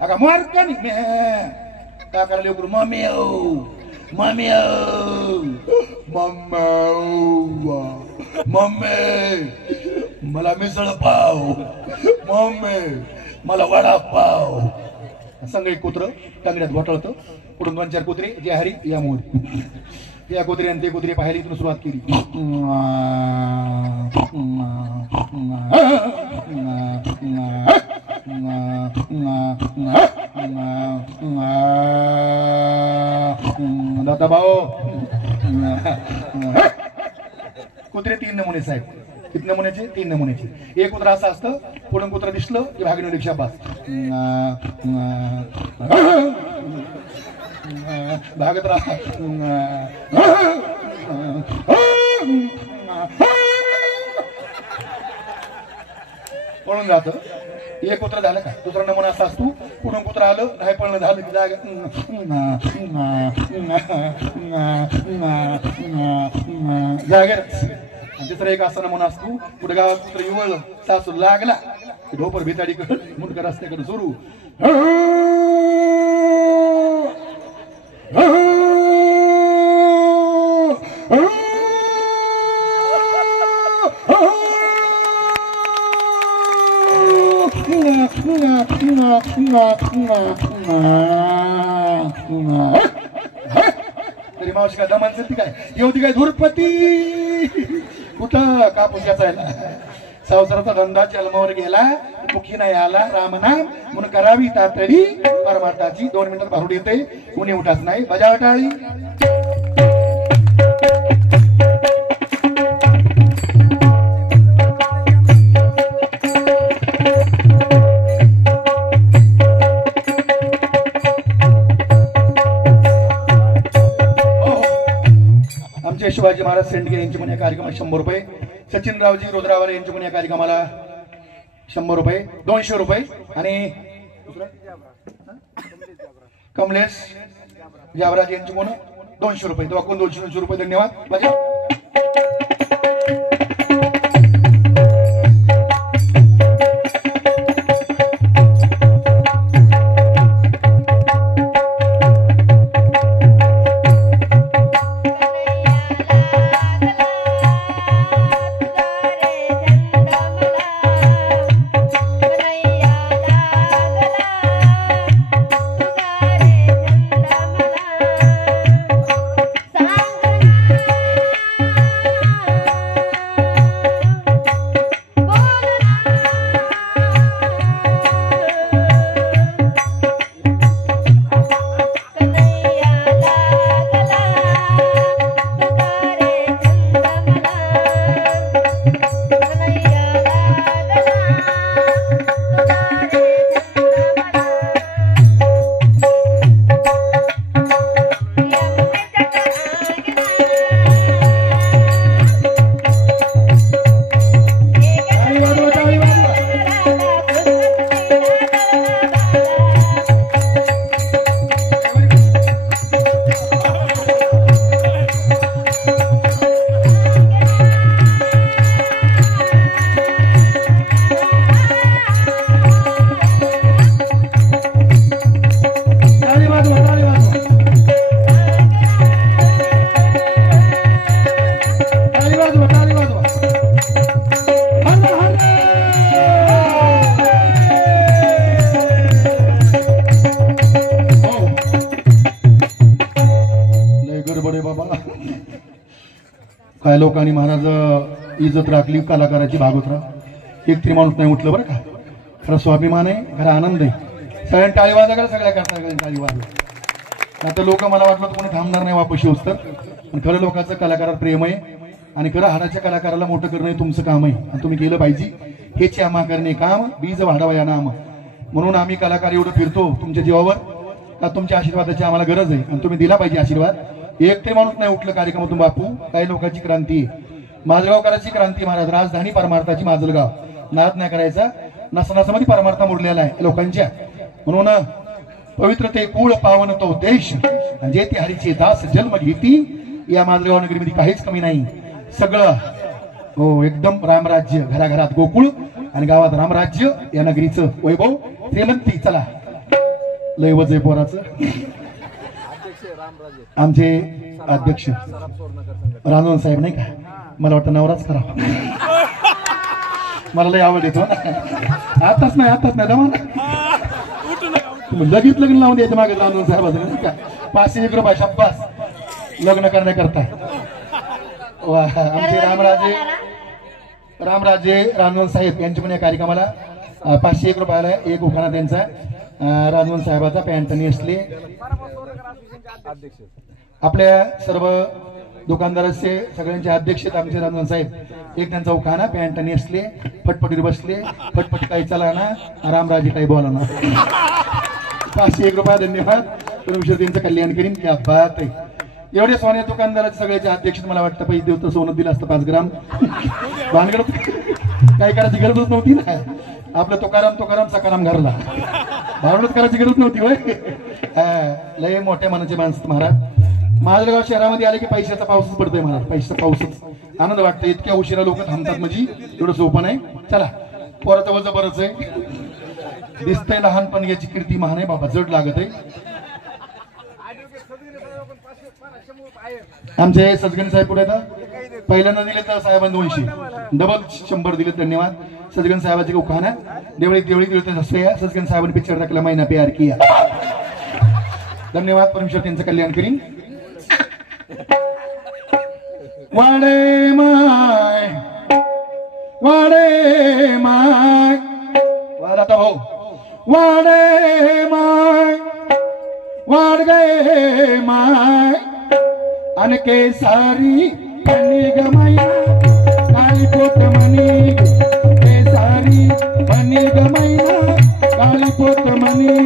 अगा मोरकानी मे ताकाला लेकरू मम्मी मम्मी मम्मी मला मिसळ पाव मम्मी मला वडा पाव. संग एक कुत्र टांगड्यात घोटाळतं. पुढून 2-4 कुत्रे जे हरी या मोर या कुत्र्याने ते कुत्रे पाहायला इथून सुरुवात केली. दादा भाऊ कुत्रे 3 नमुने साहेब. किती नमुन्याचे 3 नमुन्याचे. एक कुत्रा असं असतं पुढून कुत्रा दिसलं की भागणे रिक्षा पास भागत राहा पळून जात. एक कुत्रा झालं का दुसरा नमुना असा असतो पुढून कुत्रा आलं नाही पळणं झालं की जागा जागेर. तिसरा एक असा नमुना असतो पुढे गावात कुत्र युवळ सासू लागला ढोपर भिताडीकडे मुंडकर रस्त्याकडे सुरू तरी मावशी का दमानच ती काय येऊती काय धुरपती कुठं कापूस घ्यायचा. संसाराचा धंदा जन्मावर गेला मुखी नाही आला रामनाम म्हणून करावी तातडी परमार्थाची. 2 मिनिटात भारूड येते कोणी उठाच नाही. बजाव टाळी. आमचे शिवाजी महाराज सेंडगे यांच्या पण या कार्यक्रमात 100 रुपये. सचिनरावजी रोजरावाले यांच्या पण या कार्यक्रमाला 100 रुपये. 200 रुपये. आणि कमलेश जावराज यांची कोण 200 रुपये. दोन 200 रुपये धन्यवाद. बघा काय लोकांनी महाराज इज्जत राखली कलाकाराची भागवतराव एक तरी माणूस नाही उठलं बरं का. खरं स्वाभिमान आहे, खरा आनंद आहे. सगळ्यांनी टाळी वाजा करा, सगळ्या करता टाळी वाजवा. आता लोक मला वाटलं कोणी थांबणार नाही वापस येऊस तर, पण खरं लोकांचं कलाकारात प्रेम आहे आणि खरं हाडाच्या कलाकाराला मोठं करणं हे तुमचं काम आहे आणि तुम्ही केलं पाहिजे. हेच आम्हा करणे काम बीज वाढावा या नाम. म्हणून आम्ही कलाकार एवढं फिरतो तुमच्या जीवावर का तुमच्या आशीर्वादाची आम्हाला गरज आहे आणि तुम्ही दिला पाहिजे आशीर्वाद. एक तरी माणूस नाही उठलं कार्यक्रमातून बापू. काही लोकांची क्रांती आहे, माजलगावकरांची क्रांती महाराज. राजधानी परमार्थाची माजलगाव, नाद नाही करायचा. नसनासमध्ये परमार्थ मुरलेला आहे लोकांच्या. म्हणून पवित्र ते कुळ पावन तो देश म्हणजे ते हरीचे दास जन्म घेती. या माजलगाव नगरीमध्ये काहीच कमी नाही, सगळं हो एकदम रामराज्य. घराघरात गोकुळ आणि गावात रामराज्य. या नगरीचं वैभव श्रीमंती. चला लय वजय पोराचं. आमचे अध्यक्ष रानवण साहेब नाही का, मला वाटतं नवराच करा. मला लय आवड येतो. आताच नाही लगेच लग्न लावून द्यायचं मागे रानवण साहेबाचं नाही का. 501 रुपये शब्बास लग्न करण्याकरता. आमचे रामराजे रानवण साहेब यांच्या पण या कार्यक्रमाला 501 रुपयाला एक उखाणा त्यांचा. राजवंत साहेबाचा पॅन्ट नेसले. आपल्या सर्व दुकानदाराचे सगळ्यांचे अध्यक्ष आमचे राजवंत साहेब. एक त्यांचा उखाणा पॅन्ट नेसले, फटफटीवर बसले, फटफट काही चला ना, रामराजे काही बोला ना. 501 रुपया धन्यवाद. परमेश्वर त्यांचं कल्याण करीन. क्या बात आहे. एवढे सोन्या दुकानदाराचे सगळ्याचे अध्यक्ष मला वाटतं पैसे देऊ सोनं दिलं असतं 5 ग्राम. भानगड काय करायची गरजच नव्हती ना. आपलं तुकाराम सकाराम घरला भावडत करायची गरज नव्हती होय. लय मोठ्या मनाचे माणसं महाराज. माजलगाव शहरामध्ये आले की पैशाचा पाऊसच पडतोय महाराज. पैशाचा पाऊसच. आनंद वाटतं. इतक्या उशिरा लोक थांबतात म्हणजे एवढं सोपं नाही. चला पोराचं वजन बरंच आहे. दिसतंय लहान पण याची कीर्ती महान आहे बाबा. जड लागत आहे. आमचे सजगणी साहेब पुढे येतात. पहिल्यांदा दिले तर साहेबांनी 200 डबल 100 दिले. धन्यवाद. सजगन साहेबाचे उखाणा देवळी दिले तर सजगन साहेबांनी पिक्चर टाकला महिना प्यार किया. धन्यवाद. परमेश्वर त्यांचं कल्याण करीन. वाडे माय वाडा भाऊ. वाडे माय वाड गे माय अन केसारी पन्नी गमाया काली पोत मनी. केसारी पन्नी गमाया काली पोत मनी.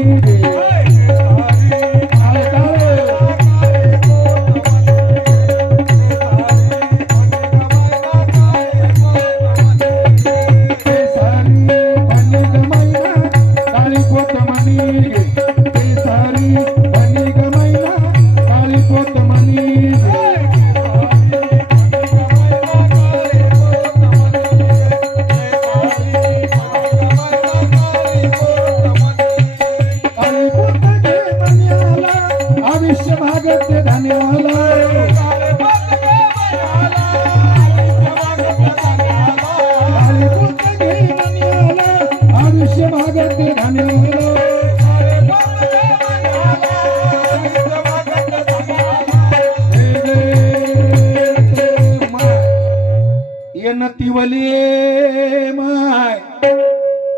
नतीवले माय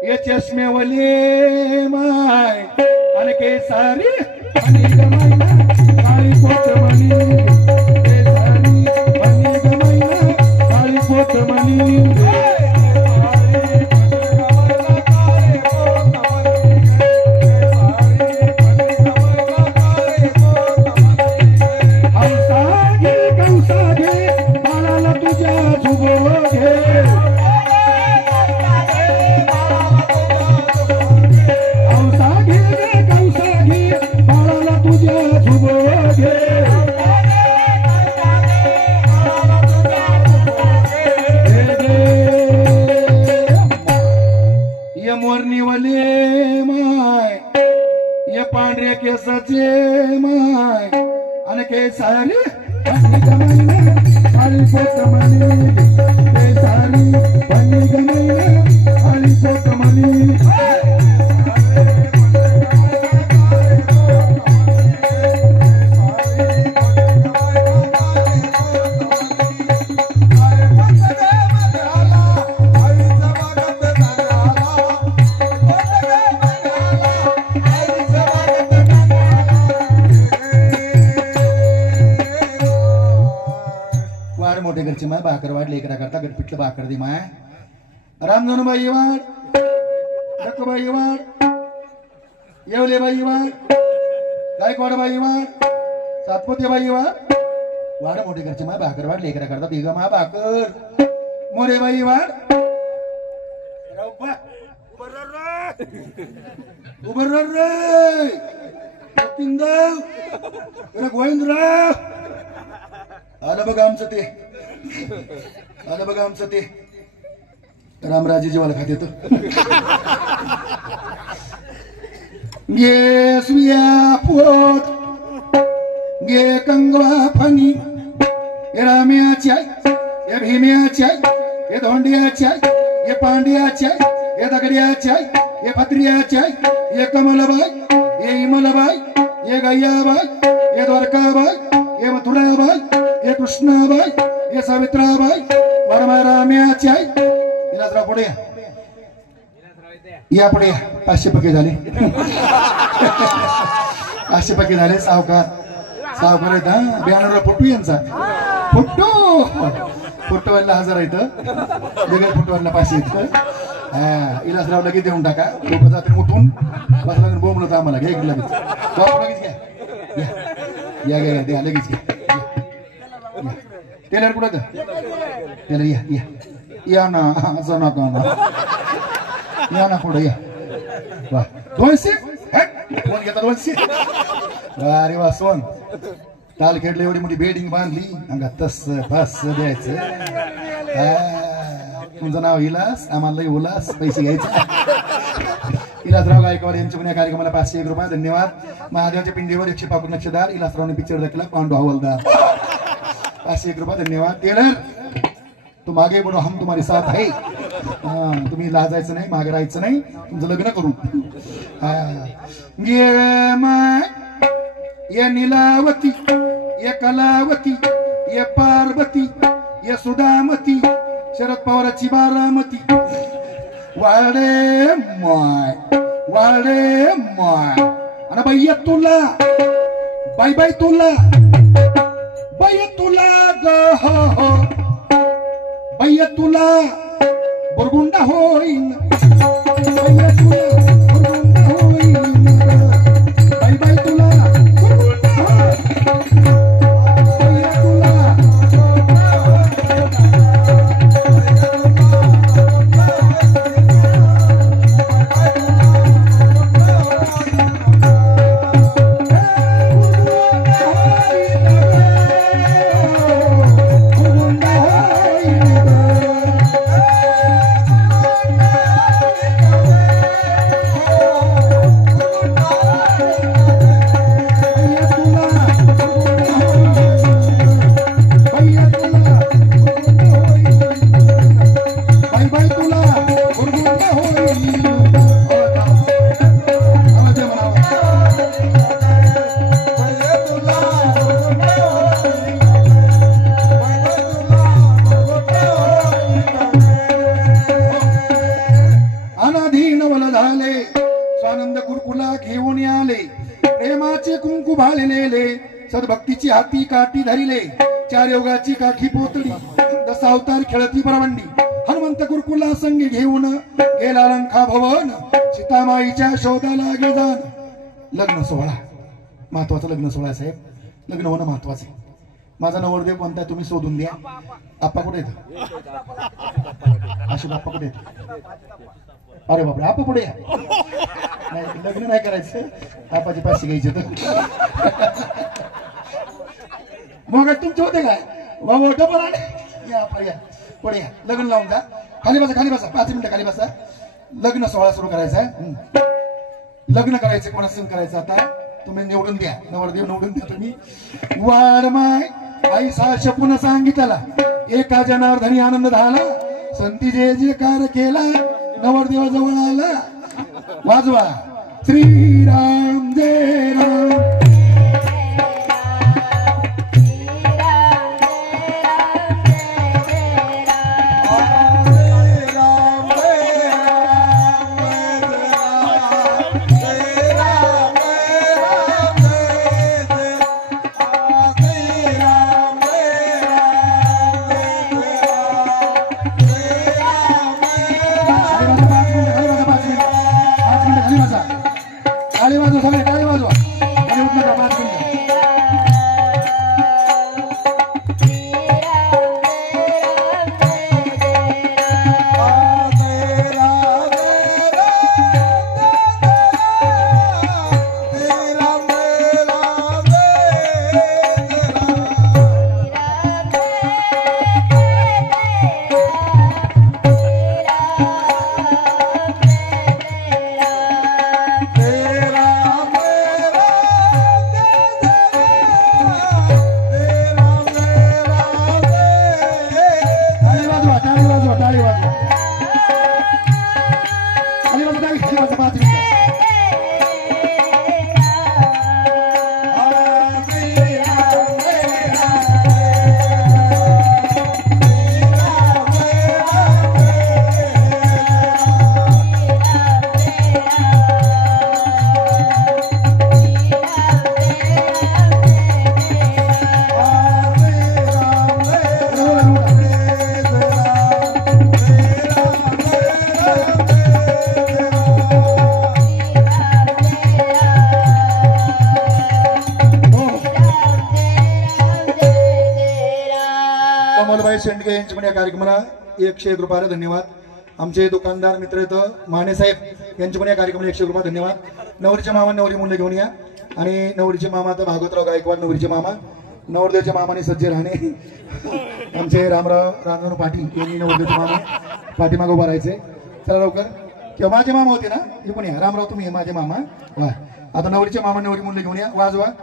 ये चष्मेवले माय आणि केसारी आणि गमायना काळी पोत मनी. केसारी आणि गमायना काळी पोत मनी. पांढऱ्या केसाचे माय आणि केसारी पन्नी गमायना काळी पोत मनी. केसारी पन्नी गमायना काळी पोत मनी. घरची माय भाकर वाढ लेकरा करता गटपिटलं भाकर दे माय रामजनबाई वाढ रकबाई वाढ येवलेबाई वाढ गायकवाडबाई वाढ सातपुतेबाई वाढ वाढ मोठी घरची माय भाकर वाढ लेकरा करता बिगा मा भाकर मोरेबाई वाढ उबर रे गोविंदराव आलं बघा आमचं ते आलं बघा आमचं ते रामराजे जेवायला खात येत गे सुया पोट गे कंगवा फणी ये राम्याची आई ये भीम्याची आई ये धोंडियाची आई ये पांड्याची आई ये दगड्याची आई ये फत्रियाची आई ये कमलबाई ये इमलबाई ये गैयाबाई ये द्वारकाबाई ये मथुराबाई ये कृष्णाबाई ये सावित्राबाई वरमा राम्याची आई इलासराव पुढे या पुढे या 500 पक्के झाले 500 पक्के झाले सावकार आहेत हा बॅनरला फोटो यांचा फोटोवाला 1000 येतं वेगळ्या फोटोवाला 500 येतं हा इलासराव लगेच देऊन टाका लोक जातील उठून बस लागून बोंबलत आम्हाला घ्या लगेच लगेच घ्या या द्या लगेच घ्या टेलर कुठं टेलर या या ना असं नका ना या ना पुढे या वा 200 फोन घेता 200 अरे वा सोन ताल खेळले एवढी मोठी बेडिंग बांधली अंगा तस बस द्यायचं तुमचं नाव इलास आम्हाला लई उल्हास पैसे घ्यायचे इलासराव गायकवाड यांच्या पुण्या कार्यक्रमाला 501 रुपये धन्यवाद महादेवाच्या पिंडीवर 105 नक्षदार इलासरावने पिक्चर दाखवला पांडू हवालदार 501 रुपये धन्यवाद टेलर तुम आगे बढ़ो हम तुम्हारे साथ है तुम्ही लाजायचं नाही मागे राहायचं नाही तुमचं लग्न करू ये नीलावती ये कलावती ये पार्वती ये सुदामती शरद पवाराची बारामती वाडे माय आणि बाई तुला बाई तुला बाई तुला ग बाई तुला बुरगुंडा होईन बाई तुला बुरगुंडा होईन बाई तुला बुरगुंडा होईन बाई तुला सद्भक्तीची हाती काठी धरिले 4 योगाची काठी पोतली 10 अवतार खेळती परवंडी हनुमंत गुरुकुला संगी घेऊन गेला लंका भवन सीतामाईच्या शोधाला गेला लग्न सोहळा महत्वाचं लग्न सोहळा साहेब लग्न होणं महत्वाचं आहे माझा नवरदेव कोणता तुम्ही शोधून द्या आप्पा कुठे येतो अशी बाप्पा कुठे येतो अरे बापरे आप्पा पुढे या नाही लग्न नाही करायचं आपाचे 500 घ्यायचे तर मग तुमचे होते काय बाबा डबल आले या पुढे या लग्न लावून जा खाली बसा 5 मिनिटं खाली बसा लग्न सोहळा सुरू करायचा लग्न करायचं कोणा संग करायचं आता तुम्ही निवडून द्या नवरदेव निवडून द्या तुम्ही वाढ माय आई साक्ष पुन्हा सांगितला एका जनार्दनी आनंद झाला संती जे जे कार केला नवरदेव जवळ आला वाजवा श्रीराम जय राम टाळी वाजवा आणि उठ नका 5 मिनिटं शेंडके यांच्या पण या कार्यक्रमाला 101 रुपयाला धन्यवाद. आमचे दुकानदार मित्र माने साहेब यांच्या पण या कार्यक्रमाला 101 रुपये धन्यवाद. नवरीच्या मामा नवरी मुलं घेऊन या आणि नवरीचे मामा तर भागवतराव गायकवाड नवरीचे मामा नवरदेवच्या मामाने सज्जे राहणे आमचे रामराव रामराव पाटील यांनी नवरदेवचे मामा पाठीमागे उभा राहायचे. चला लवकर किंवा माझे मामा होते ना हे पण या रामराव तुम्ही माझे मामा वा. आता नवरीचे मामा नवरी मुलं घेऊन या वाजवा.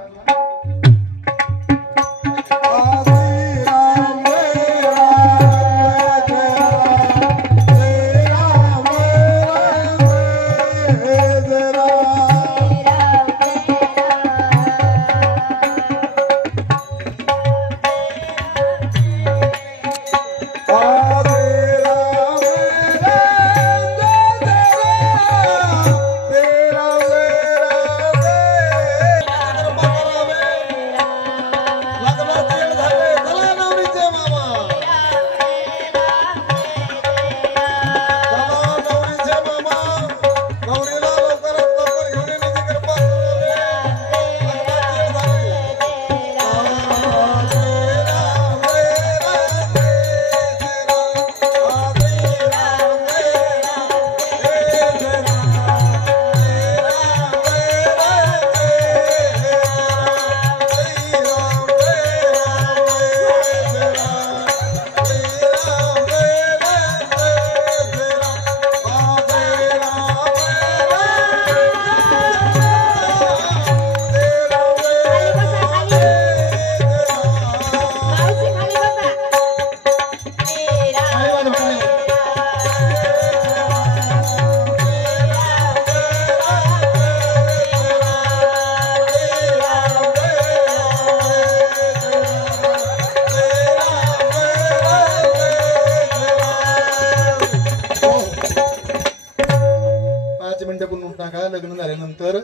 लग्न झाल्यानंतर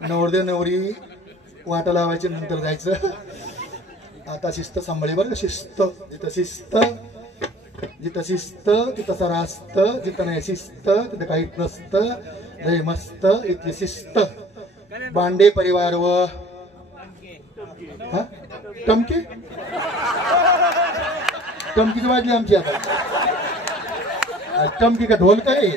नवरदेव नवरी वाटा लावायची नंतर जायचं. आता शिस्त सांभाळी बरं. शिस्त जिथं शिस्त जिथं शिस्त तिथं सारा असतं. जिथं नाही शिस्त तिथं काहीच नसतं. लय मस्त इथली शिस्त. बांडे परिवार व टमकी टमकीच वाजली आमची. आता टमकी का ढोल काय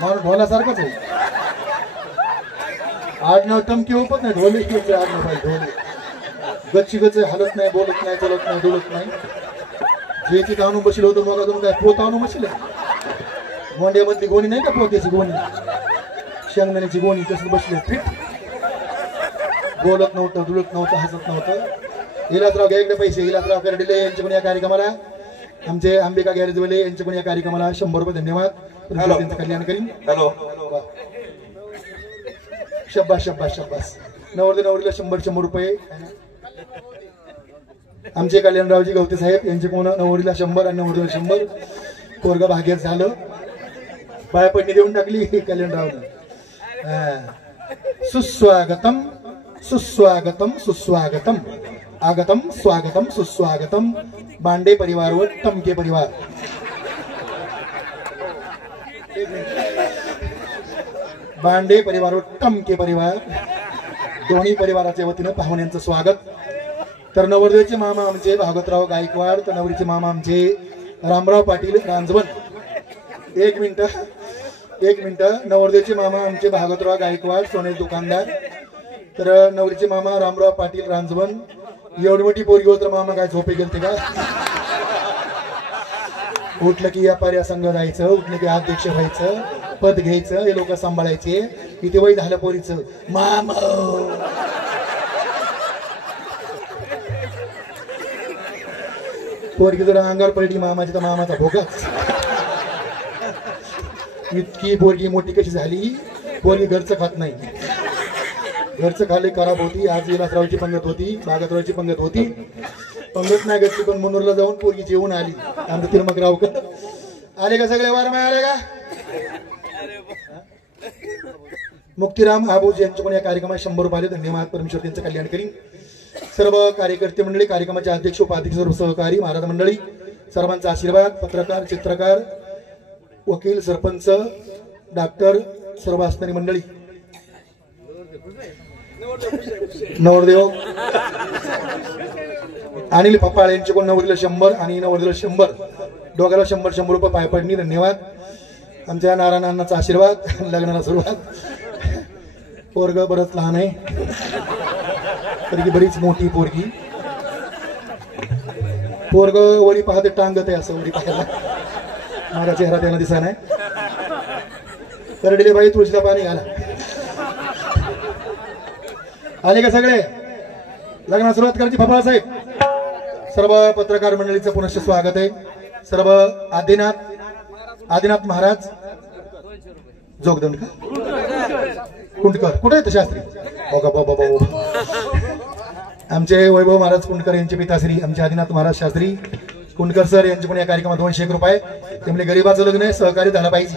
माणूस ढोलासारखंच आहे. आडनाव टमकी ओपत नाही ढोले आडनाव पाहिजे. ढोले गच्ची गच्च हलत नाही बोलत नाही चलत नाही डोलत नाही. जे तिथं आणून बसलं होतं मग अजून काय पोत आणून बसले. मोंड्यामधली गोणी नाही का पोत्याची गोणी शेंगदाण्याची गोणी तसं बसले फिट. बोलत नव्हतं डुलत नव्हतं हसत नव्हतं. इलासराव घ्या इकडे पैसे. इलासराव करडिले यांचे पण या कार्यक्रमाला आमचे अंबिका गॅरेजवाले यांचे पण या कार्यक्रमाला 100 रुपये धन्यवाद. त्यांचं कल्याण करीन. हॅलो शब्बास शब्बास शब्बास. नवरदेव नवरीला 100 रुपये. आमचे कल्याणरावजी गवते साहेब यांचे कोण नवरीला 100 आणि नवरदेव 100. पोरगा भाग्यात झालं. पायापडणी देऊन टाकली कल्याणरावनं. सुस्वागतम सुस्वागतम सुस्वागतम आगतम स्वागतम सुस्वागतम. बांडे परिवार व टमके परिवार. बांडे परिवार व टमके परिवार दोन्ही परिवाराच्या वतीनं पाहुण्यांचं स्वागत। तर नवरदेवचे मामा आमचे भागवतराव गायकवाड, तर नवरीचे मामा आमचे रामराव पाटील रांजवन। एक मिनिट नवरदेवचे मामा आमचे भागवतराव गायकवाड सोने दुकानदार, तर नवरीचे मामा रामराव पाटील रांजवन। एवढी मोठी पोरगी होत मामा काय झोपे गेलते का? उठलं की व्यापारी संघ जायचं, उठलं की अध्यक्ष व्हायचं, पद घ्यायचं, हे लोक सांभाळायचे। किती वय झालं पोरीचं मामा पोरगी जर अंगावर पडली मामाची तर मामाचा भोगाच। इतकी पोरगी मोठी कशी झाली, पोरगी घरचं खात नाही, घरचं खाल्ले खराब होती। आज विलासरावची पंगत होती, भागतरावची पंगत होती, पंगत नाही घेतली पण मनोरला जाऊन पोरगी जेवून आली। आमचं तिरमकरावकर आले का सगळे वारमाय आले का? मुक्तीराम आबूज यांच्याकडून या कार्यक्रमात 100 रुपये धन्यवाद। परमेश्वर त्यांचं कल्याण करीन। सर्व कार्यकर्ते मंडळी, कार्यक्रमाचे अध्यक्ष उपाध्यक्ष, सर्व सहकारी महाराज मंडळी, सर्वांचा आशीर्वाद, पत्रकार चित्रकार वकील सरपंच डॉक्टर सर्व असणारी मंडळी, नवरदेव अनिल पप्पाळ यांच्याकडून नवरीला 100 आणि नवरदेवला 100, दोघाला 100 रुपये पायपडणी धन्यवाद। आमच्या नारायणांचा आशीर्वाद, लग्नाला सुरुवात। पोरग बरंच लहान आहे, तरी बरीच मोठी पोरगी। पोरग वरी पाहते टांगत आहे, असं वरी पाहायला माझा चेहरा त्यांना दिसा नाही। करडेले बाई तुळशीला पाणी घाला। आले का सगळे? लग्नाला सुरुवात करायची फपाळ साहेब। सर्व पत्रकार मंडळीचं पुनश्च स्वागत आहे। सर्व आदिनाथ महाराज जोगदंड का कुंडकर कुठे आहेत शास्त्री? आमचे वैभव महाराज कुंडकर यांचे पिताश्री आमचे आदिनाथ महाराज शास्त्री कुंडकर सर यांचे पण या कार्यक्रमात 200 रुपये। ते म्हणजे गरीबाचं लग्न आहे, सहकारी झालं पाहिजे,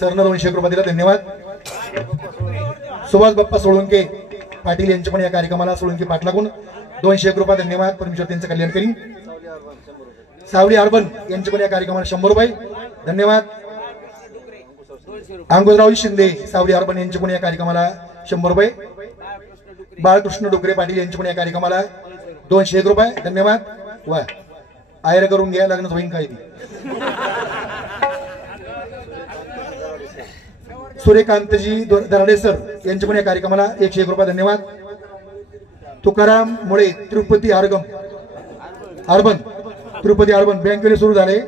सरनं 200 रुपये दिला, धन्यवाद। सुभाष बाप्पा सोळंके पाटील यांचे पण या कार्यक्रमाला सोळंके पाटलाकडून 200 रुपये धन्यवाद। परमेश्वर त्यांचं कल्याण करीन। सावली अर्बन यांचे पण या कार्यक्रमाला 100 रुपये धन्यवाद। अंगोजराव शिंदे सावली अर्बन यांचे पण या कार्यक्रमाला 100 रुपये। बाळकृष्ण डोकरे पाटील यांचे पण या कार्यक्रमाला 200 रुपये धन्यवाद। वा आयर करून घ्या, लग्न होईन काही। सूर्यकांतजी दराडे सर यांचे पण या कार्यक्रमाला 101 रुपये धन्यवाद। तुकाराम मुळे तिरुपती अर्बन तिरुपती अर्बन बँकेने सुरू झाले,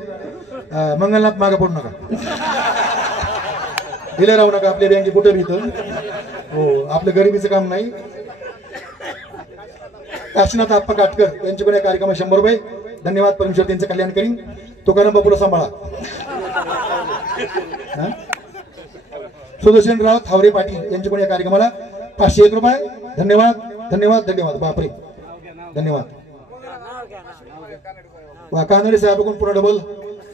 मंगलनाथ मागे पडू नका, दिले राहू नका, आपल्या बँके कुठे भीत हो, आपल्या गरिबीचं काम नाही। काशीनाथ आप्पा काटकर यांचे पण या कार्यक्रमात 100 रुपये धन्यवाद। परमेश्वर त्यांचं कल्याण करीन। तुकाराम बापूला सांभाळा। सुदर्शनराव थावरे पाटील यांचे पण या कार्यक्रमाला 501 रुपये धन्यवाद धन्यवाद धन्यवाद। बापरे धन्यवाद। वा कानडे साहेबांकडून पुन्हा डबल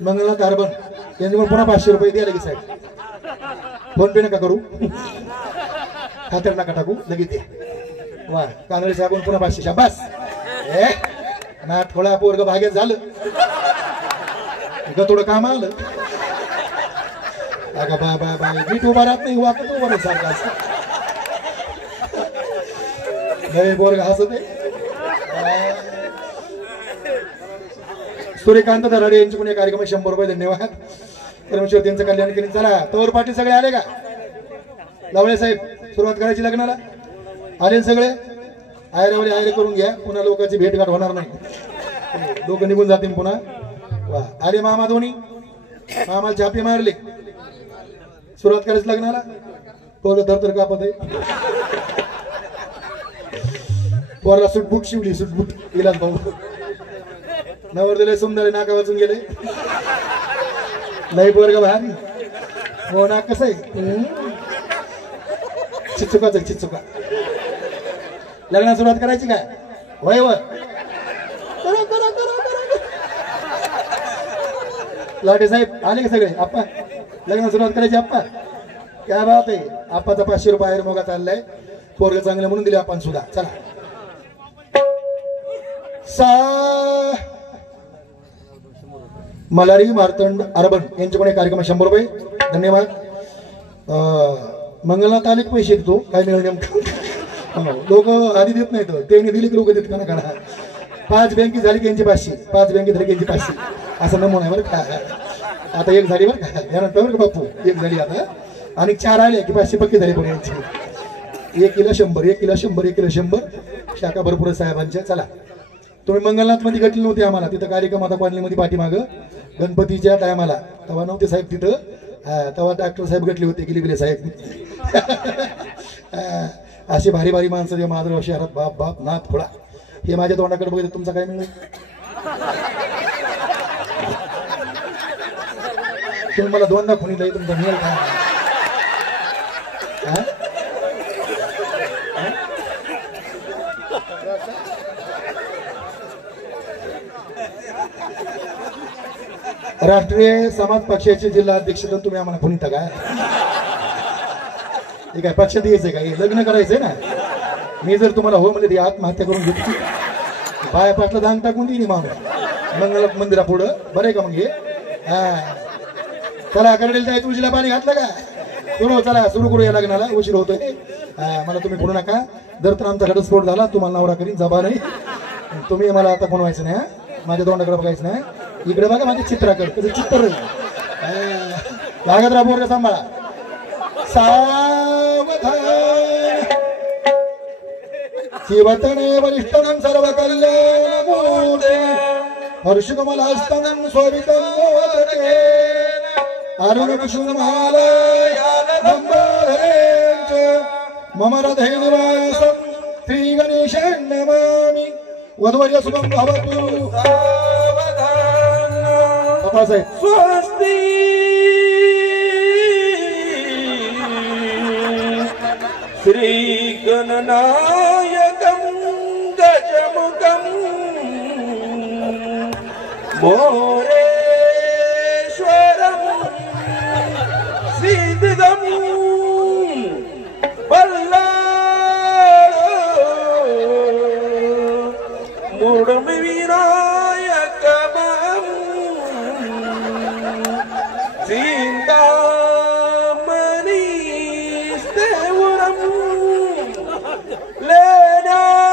मंगलनाथ अर्बन यांच्याकडून पुन्हा 500 रुपये द्या लगेच साहेब। फोन पे नका करू, खात्यावर नका टाकू, लगेच द्या। वा कानडे साहेबांकडून पुन्हा 500। शाबास ना थोडा पोरग भाग्यात झालं ग, थोडं काम आलं अगं बा बा बा नीट उभा राहत नाही, वाकत उभा नाही सारखा असं पोरग हसत आहे। सूर्यकांत दराडे यांचे पण कार्यक्रम 100 रुपये धन्यवाद। परमेश्वर त्यांचं कल्याण करीन। चला तोवर पाटील सगळे आले का? लावळे साहेब सुरुवात करायची लग्नाला, आले सगळे? आयरावले आयरे करून घ्या, पुन्हा लोकांची भेटघाट होणार नाही, लोक निघून जातील पुन्हा। वा आले मामा दोन्ही, मामा झापे मारले, सुरुवात करायची लग्नाला। पोरं धरतर कापत आहे, पोराला सुटबुट शिवली, सुटबुट इलाज भाऊ नवरदेव सुंदर नाका वाचून गेले, नाही पोरग भारी हो ना, कसं आहे चिचुकाच आहे चिचुका। लग्नाला सुरुवात करायची काय? वय वर लाटे साहेब आले का सगळे? आप्पा लग्नाला सुरुवात करायची आप्पा? क्या बात आहे। आप्पाचा 500 रुपये आयर मोगा चाललाय, पोरग चांगलं म्हणून दिले आपण सुद्धा। चला मलारी मार्तंड अर्बन यांच्याकडे कार्यक्रम 100 रुपये धन्यवाद। मंगलनाथ आले की पैसे देतो काय मिळेल नेमकं लोक आधी देत नाहीत त्यांनी दिली की लोक देत का करा 5 बँकी झाली की यांची 500 5 बँकी झाली की यांची 500 असं नमुना आहे बरं का आता एक झाली बरं का यानंतर बरं का बापू एक झाली आता आणि 4 आले की 500 पक्की झाली पण यांची 1 किलो 100 1 किलो 100 1 किलो 100 शाखा भरपूर साहेबांच्या चला तुम्ही मंगलनाथ मध्ये घटली नव्हती आम्हाला तिथं कार्यक्रम आता कॉलनीमध्ये पाठीमाग गणपतीच्या टायमाला तेव्हा नव्हते साहेब तिथं तेव्हा डॉक्टर साहेब घटले होते गिलिबिले साहेब अशी भारी भारी माणसं जे माधुराव शहरात बाप बाप नाथ खोळा हे माझ्या तोंडाकडे बघितलं तुमचा काय मिळेल तुम्ही मला 2दा खुनी जाईल तुमचा मिळेल काय राष्ट्रीय समाज पक्षाचे जिल्हा अध्यक्ष तर तुम्ही आम्हाला खुनीता काय हे काय पक्षात यायचंय का हे लग्न करायचंय ना मी जर तुम्हाला हो म्हणजे ती आत्महत्या करून घेतली पाया पाटला दान टाकून दिली मामा मंगलनाथ मंदिरा पुढं बरं आहे का मग हे चला करडेल जायचं तुळशीला पाणी घातलं का सुरू चला सुरू करू या लग्नाला उशीर होतोय मला तुम्ही बोलू नका जर तर आमचा घटस्फोट झाला तुम्हाला नवरा करीन जबा नाही तुम्ही मला आता कोण व्हायचं नाही माझ्या तोंडाकडे बघायचं नाही इकडे बघा माझ्या चित्राकडे त्याचं चित्र लागत राहा सांभाळा सावधान शिवतने वरिष्ठनं सर्व कल्याण मूर्ते हर्षकमलहस्तनं शोभितं मोदके अरुण कुसुमालयालम्बरेच मम हृदये निवासं श्री गणेशं नमामि वधवर्य शुभं भवतु सावधान स्वस्ति श्री गणनायकं गजमुखं मोरेश्वरं सिद्धं बल्लाळो मूढविनायकमं चिन्तामणिस्तेवरं लेनाद्री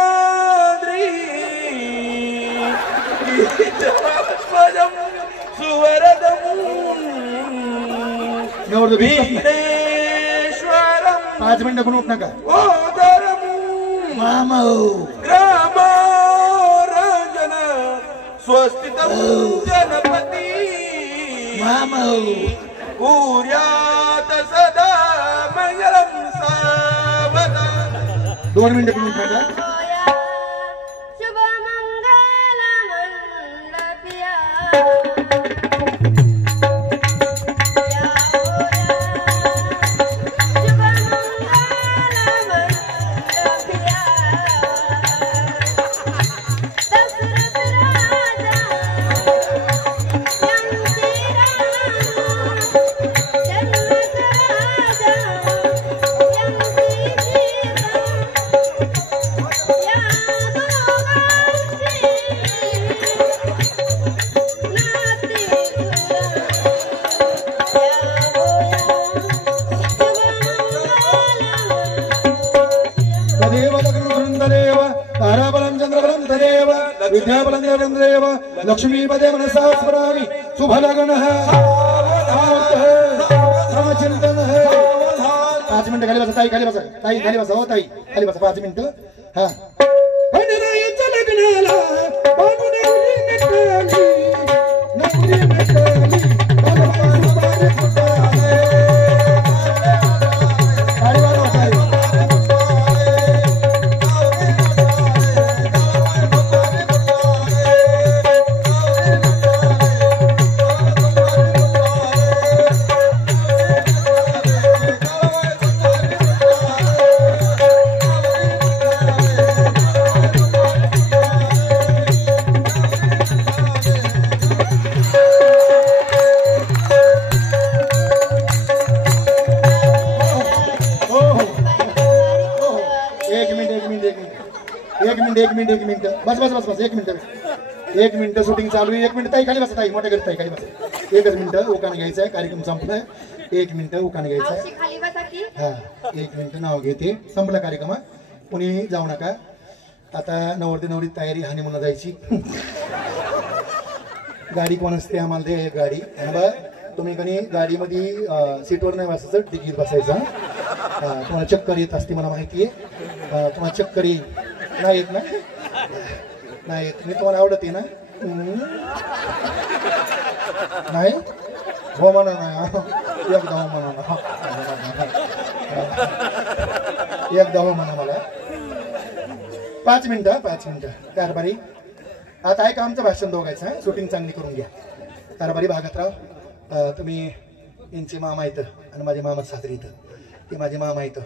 सुवरदं विघ्नेश्वरं 5 मिनिटं कोण उठ नका ओदरं मामा ग्रामराजन स्वस्तितं गणपती मामा कुर्यात सदा मंगलं सावधान 2 मिनिटं कोण उठ नका लक्ष्मीपदे मनसा स्मरामि शुभलग्नः चिंतनः 5 मिनिटं खाली बसा ताई खाली बसा ताई खाली बसा हो ताई खाली बसा 5 मिनिटं हा पंढरायाच्या लग्नाला बाबूने उडी निघाली नवरी निघाली भगवान बारे सुताले गाडी वाजवा ताई एक मिनिट बस 1 मिनिट शूटिंग चालू आहे 1 मिनिट ताई खाली बसा ताई मोठ्या घरी ताई खाली बसा 1 मिनिट ओकाने घ्यायचं आहे कार्यक्रम संपलाय एक मिनिट उकान घ्यायचं मावशी खाली बसा की. हा 1 मिनिट नाव घेते संपला कार्यक्रम कुणी जाऊ नका आता नवरती नवरी तयारी हनीमूनला जायची गाडी कोण असते आम्हाला दे एक गाडी आणि बा तुम्ही कणी गाडीमध्ये सीटवर नाही बसायचं डिकीत बसायचं तुम्हाला चक्कर येत असते मला माहिती आहे तुम्हाला चक्कर नाही येत ना नाही येत मी तुम्हाला आवडते ना नाही हो म्हणा नाही एकदा हो म्हणा एकदा हो म्हणा मला 5 मिनिटं कारभारी आता आहे का आमचं भाषण दोघायचं शूटिंग चांगली करून घ्या कारभारी भागतराव तुम्ही यांचे मामा इथं आणि माझे मामा सासरी इथं ते माझे मामा इथं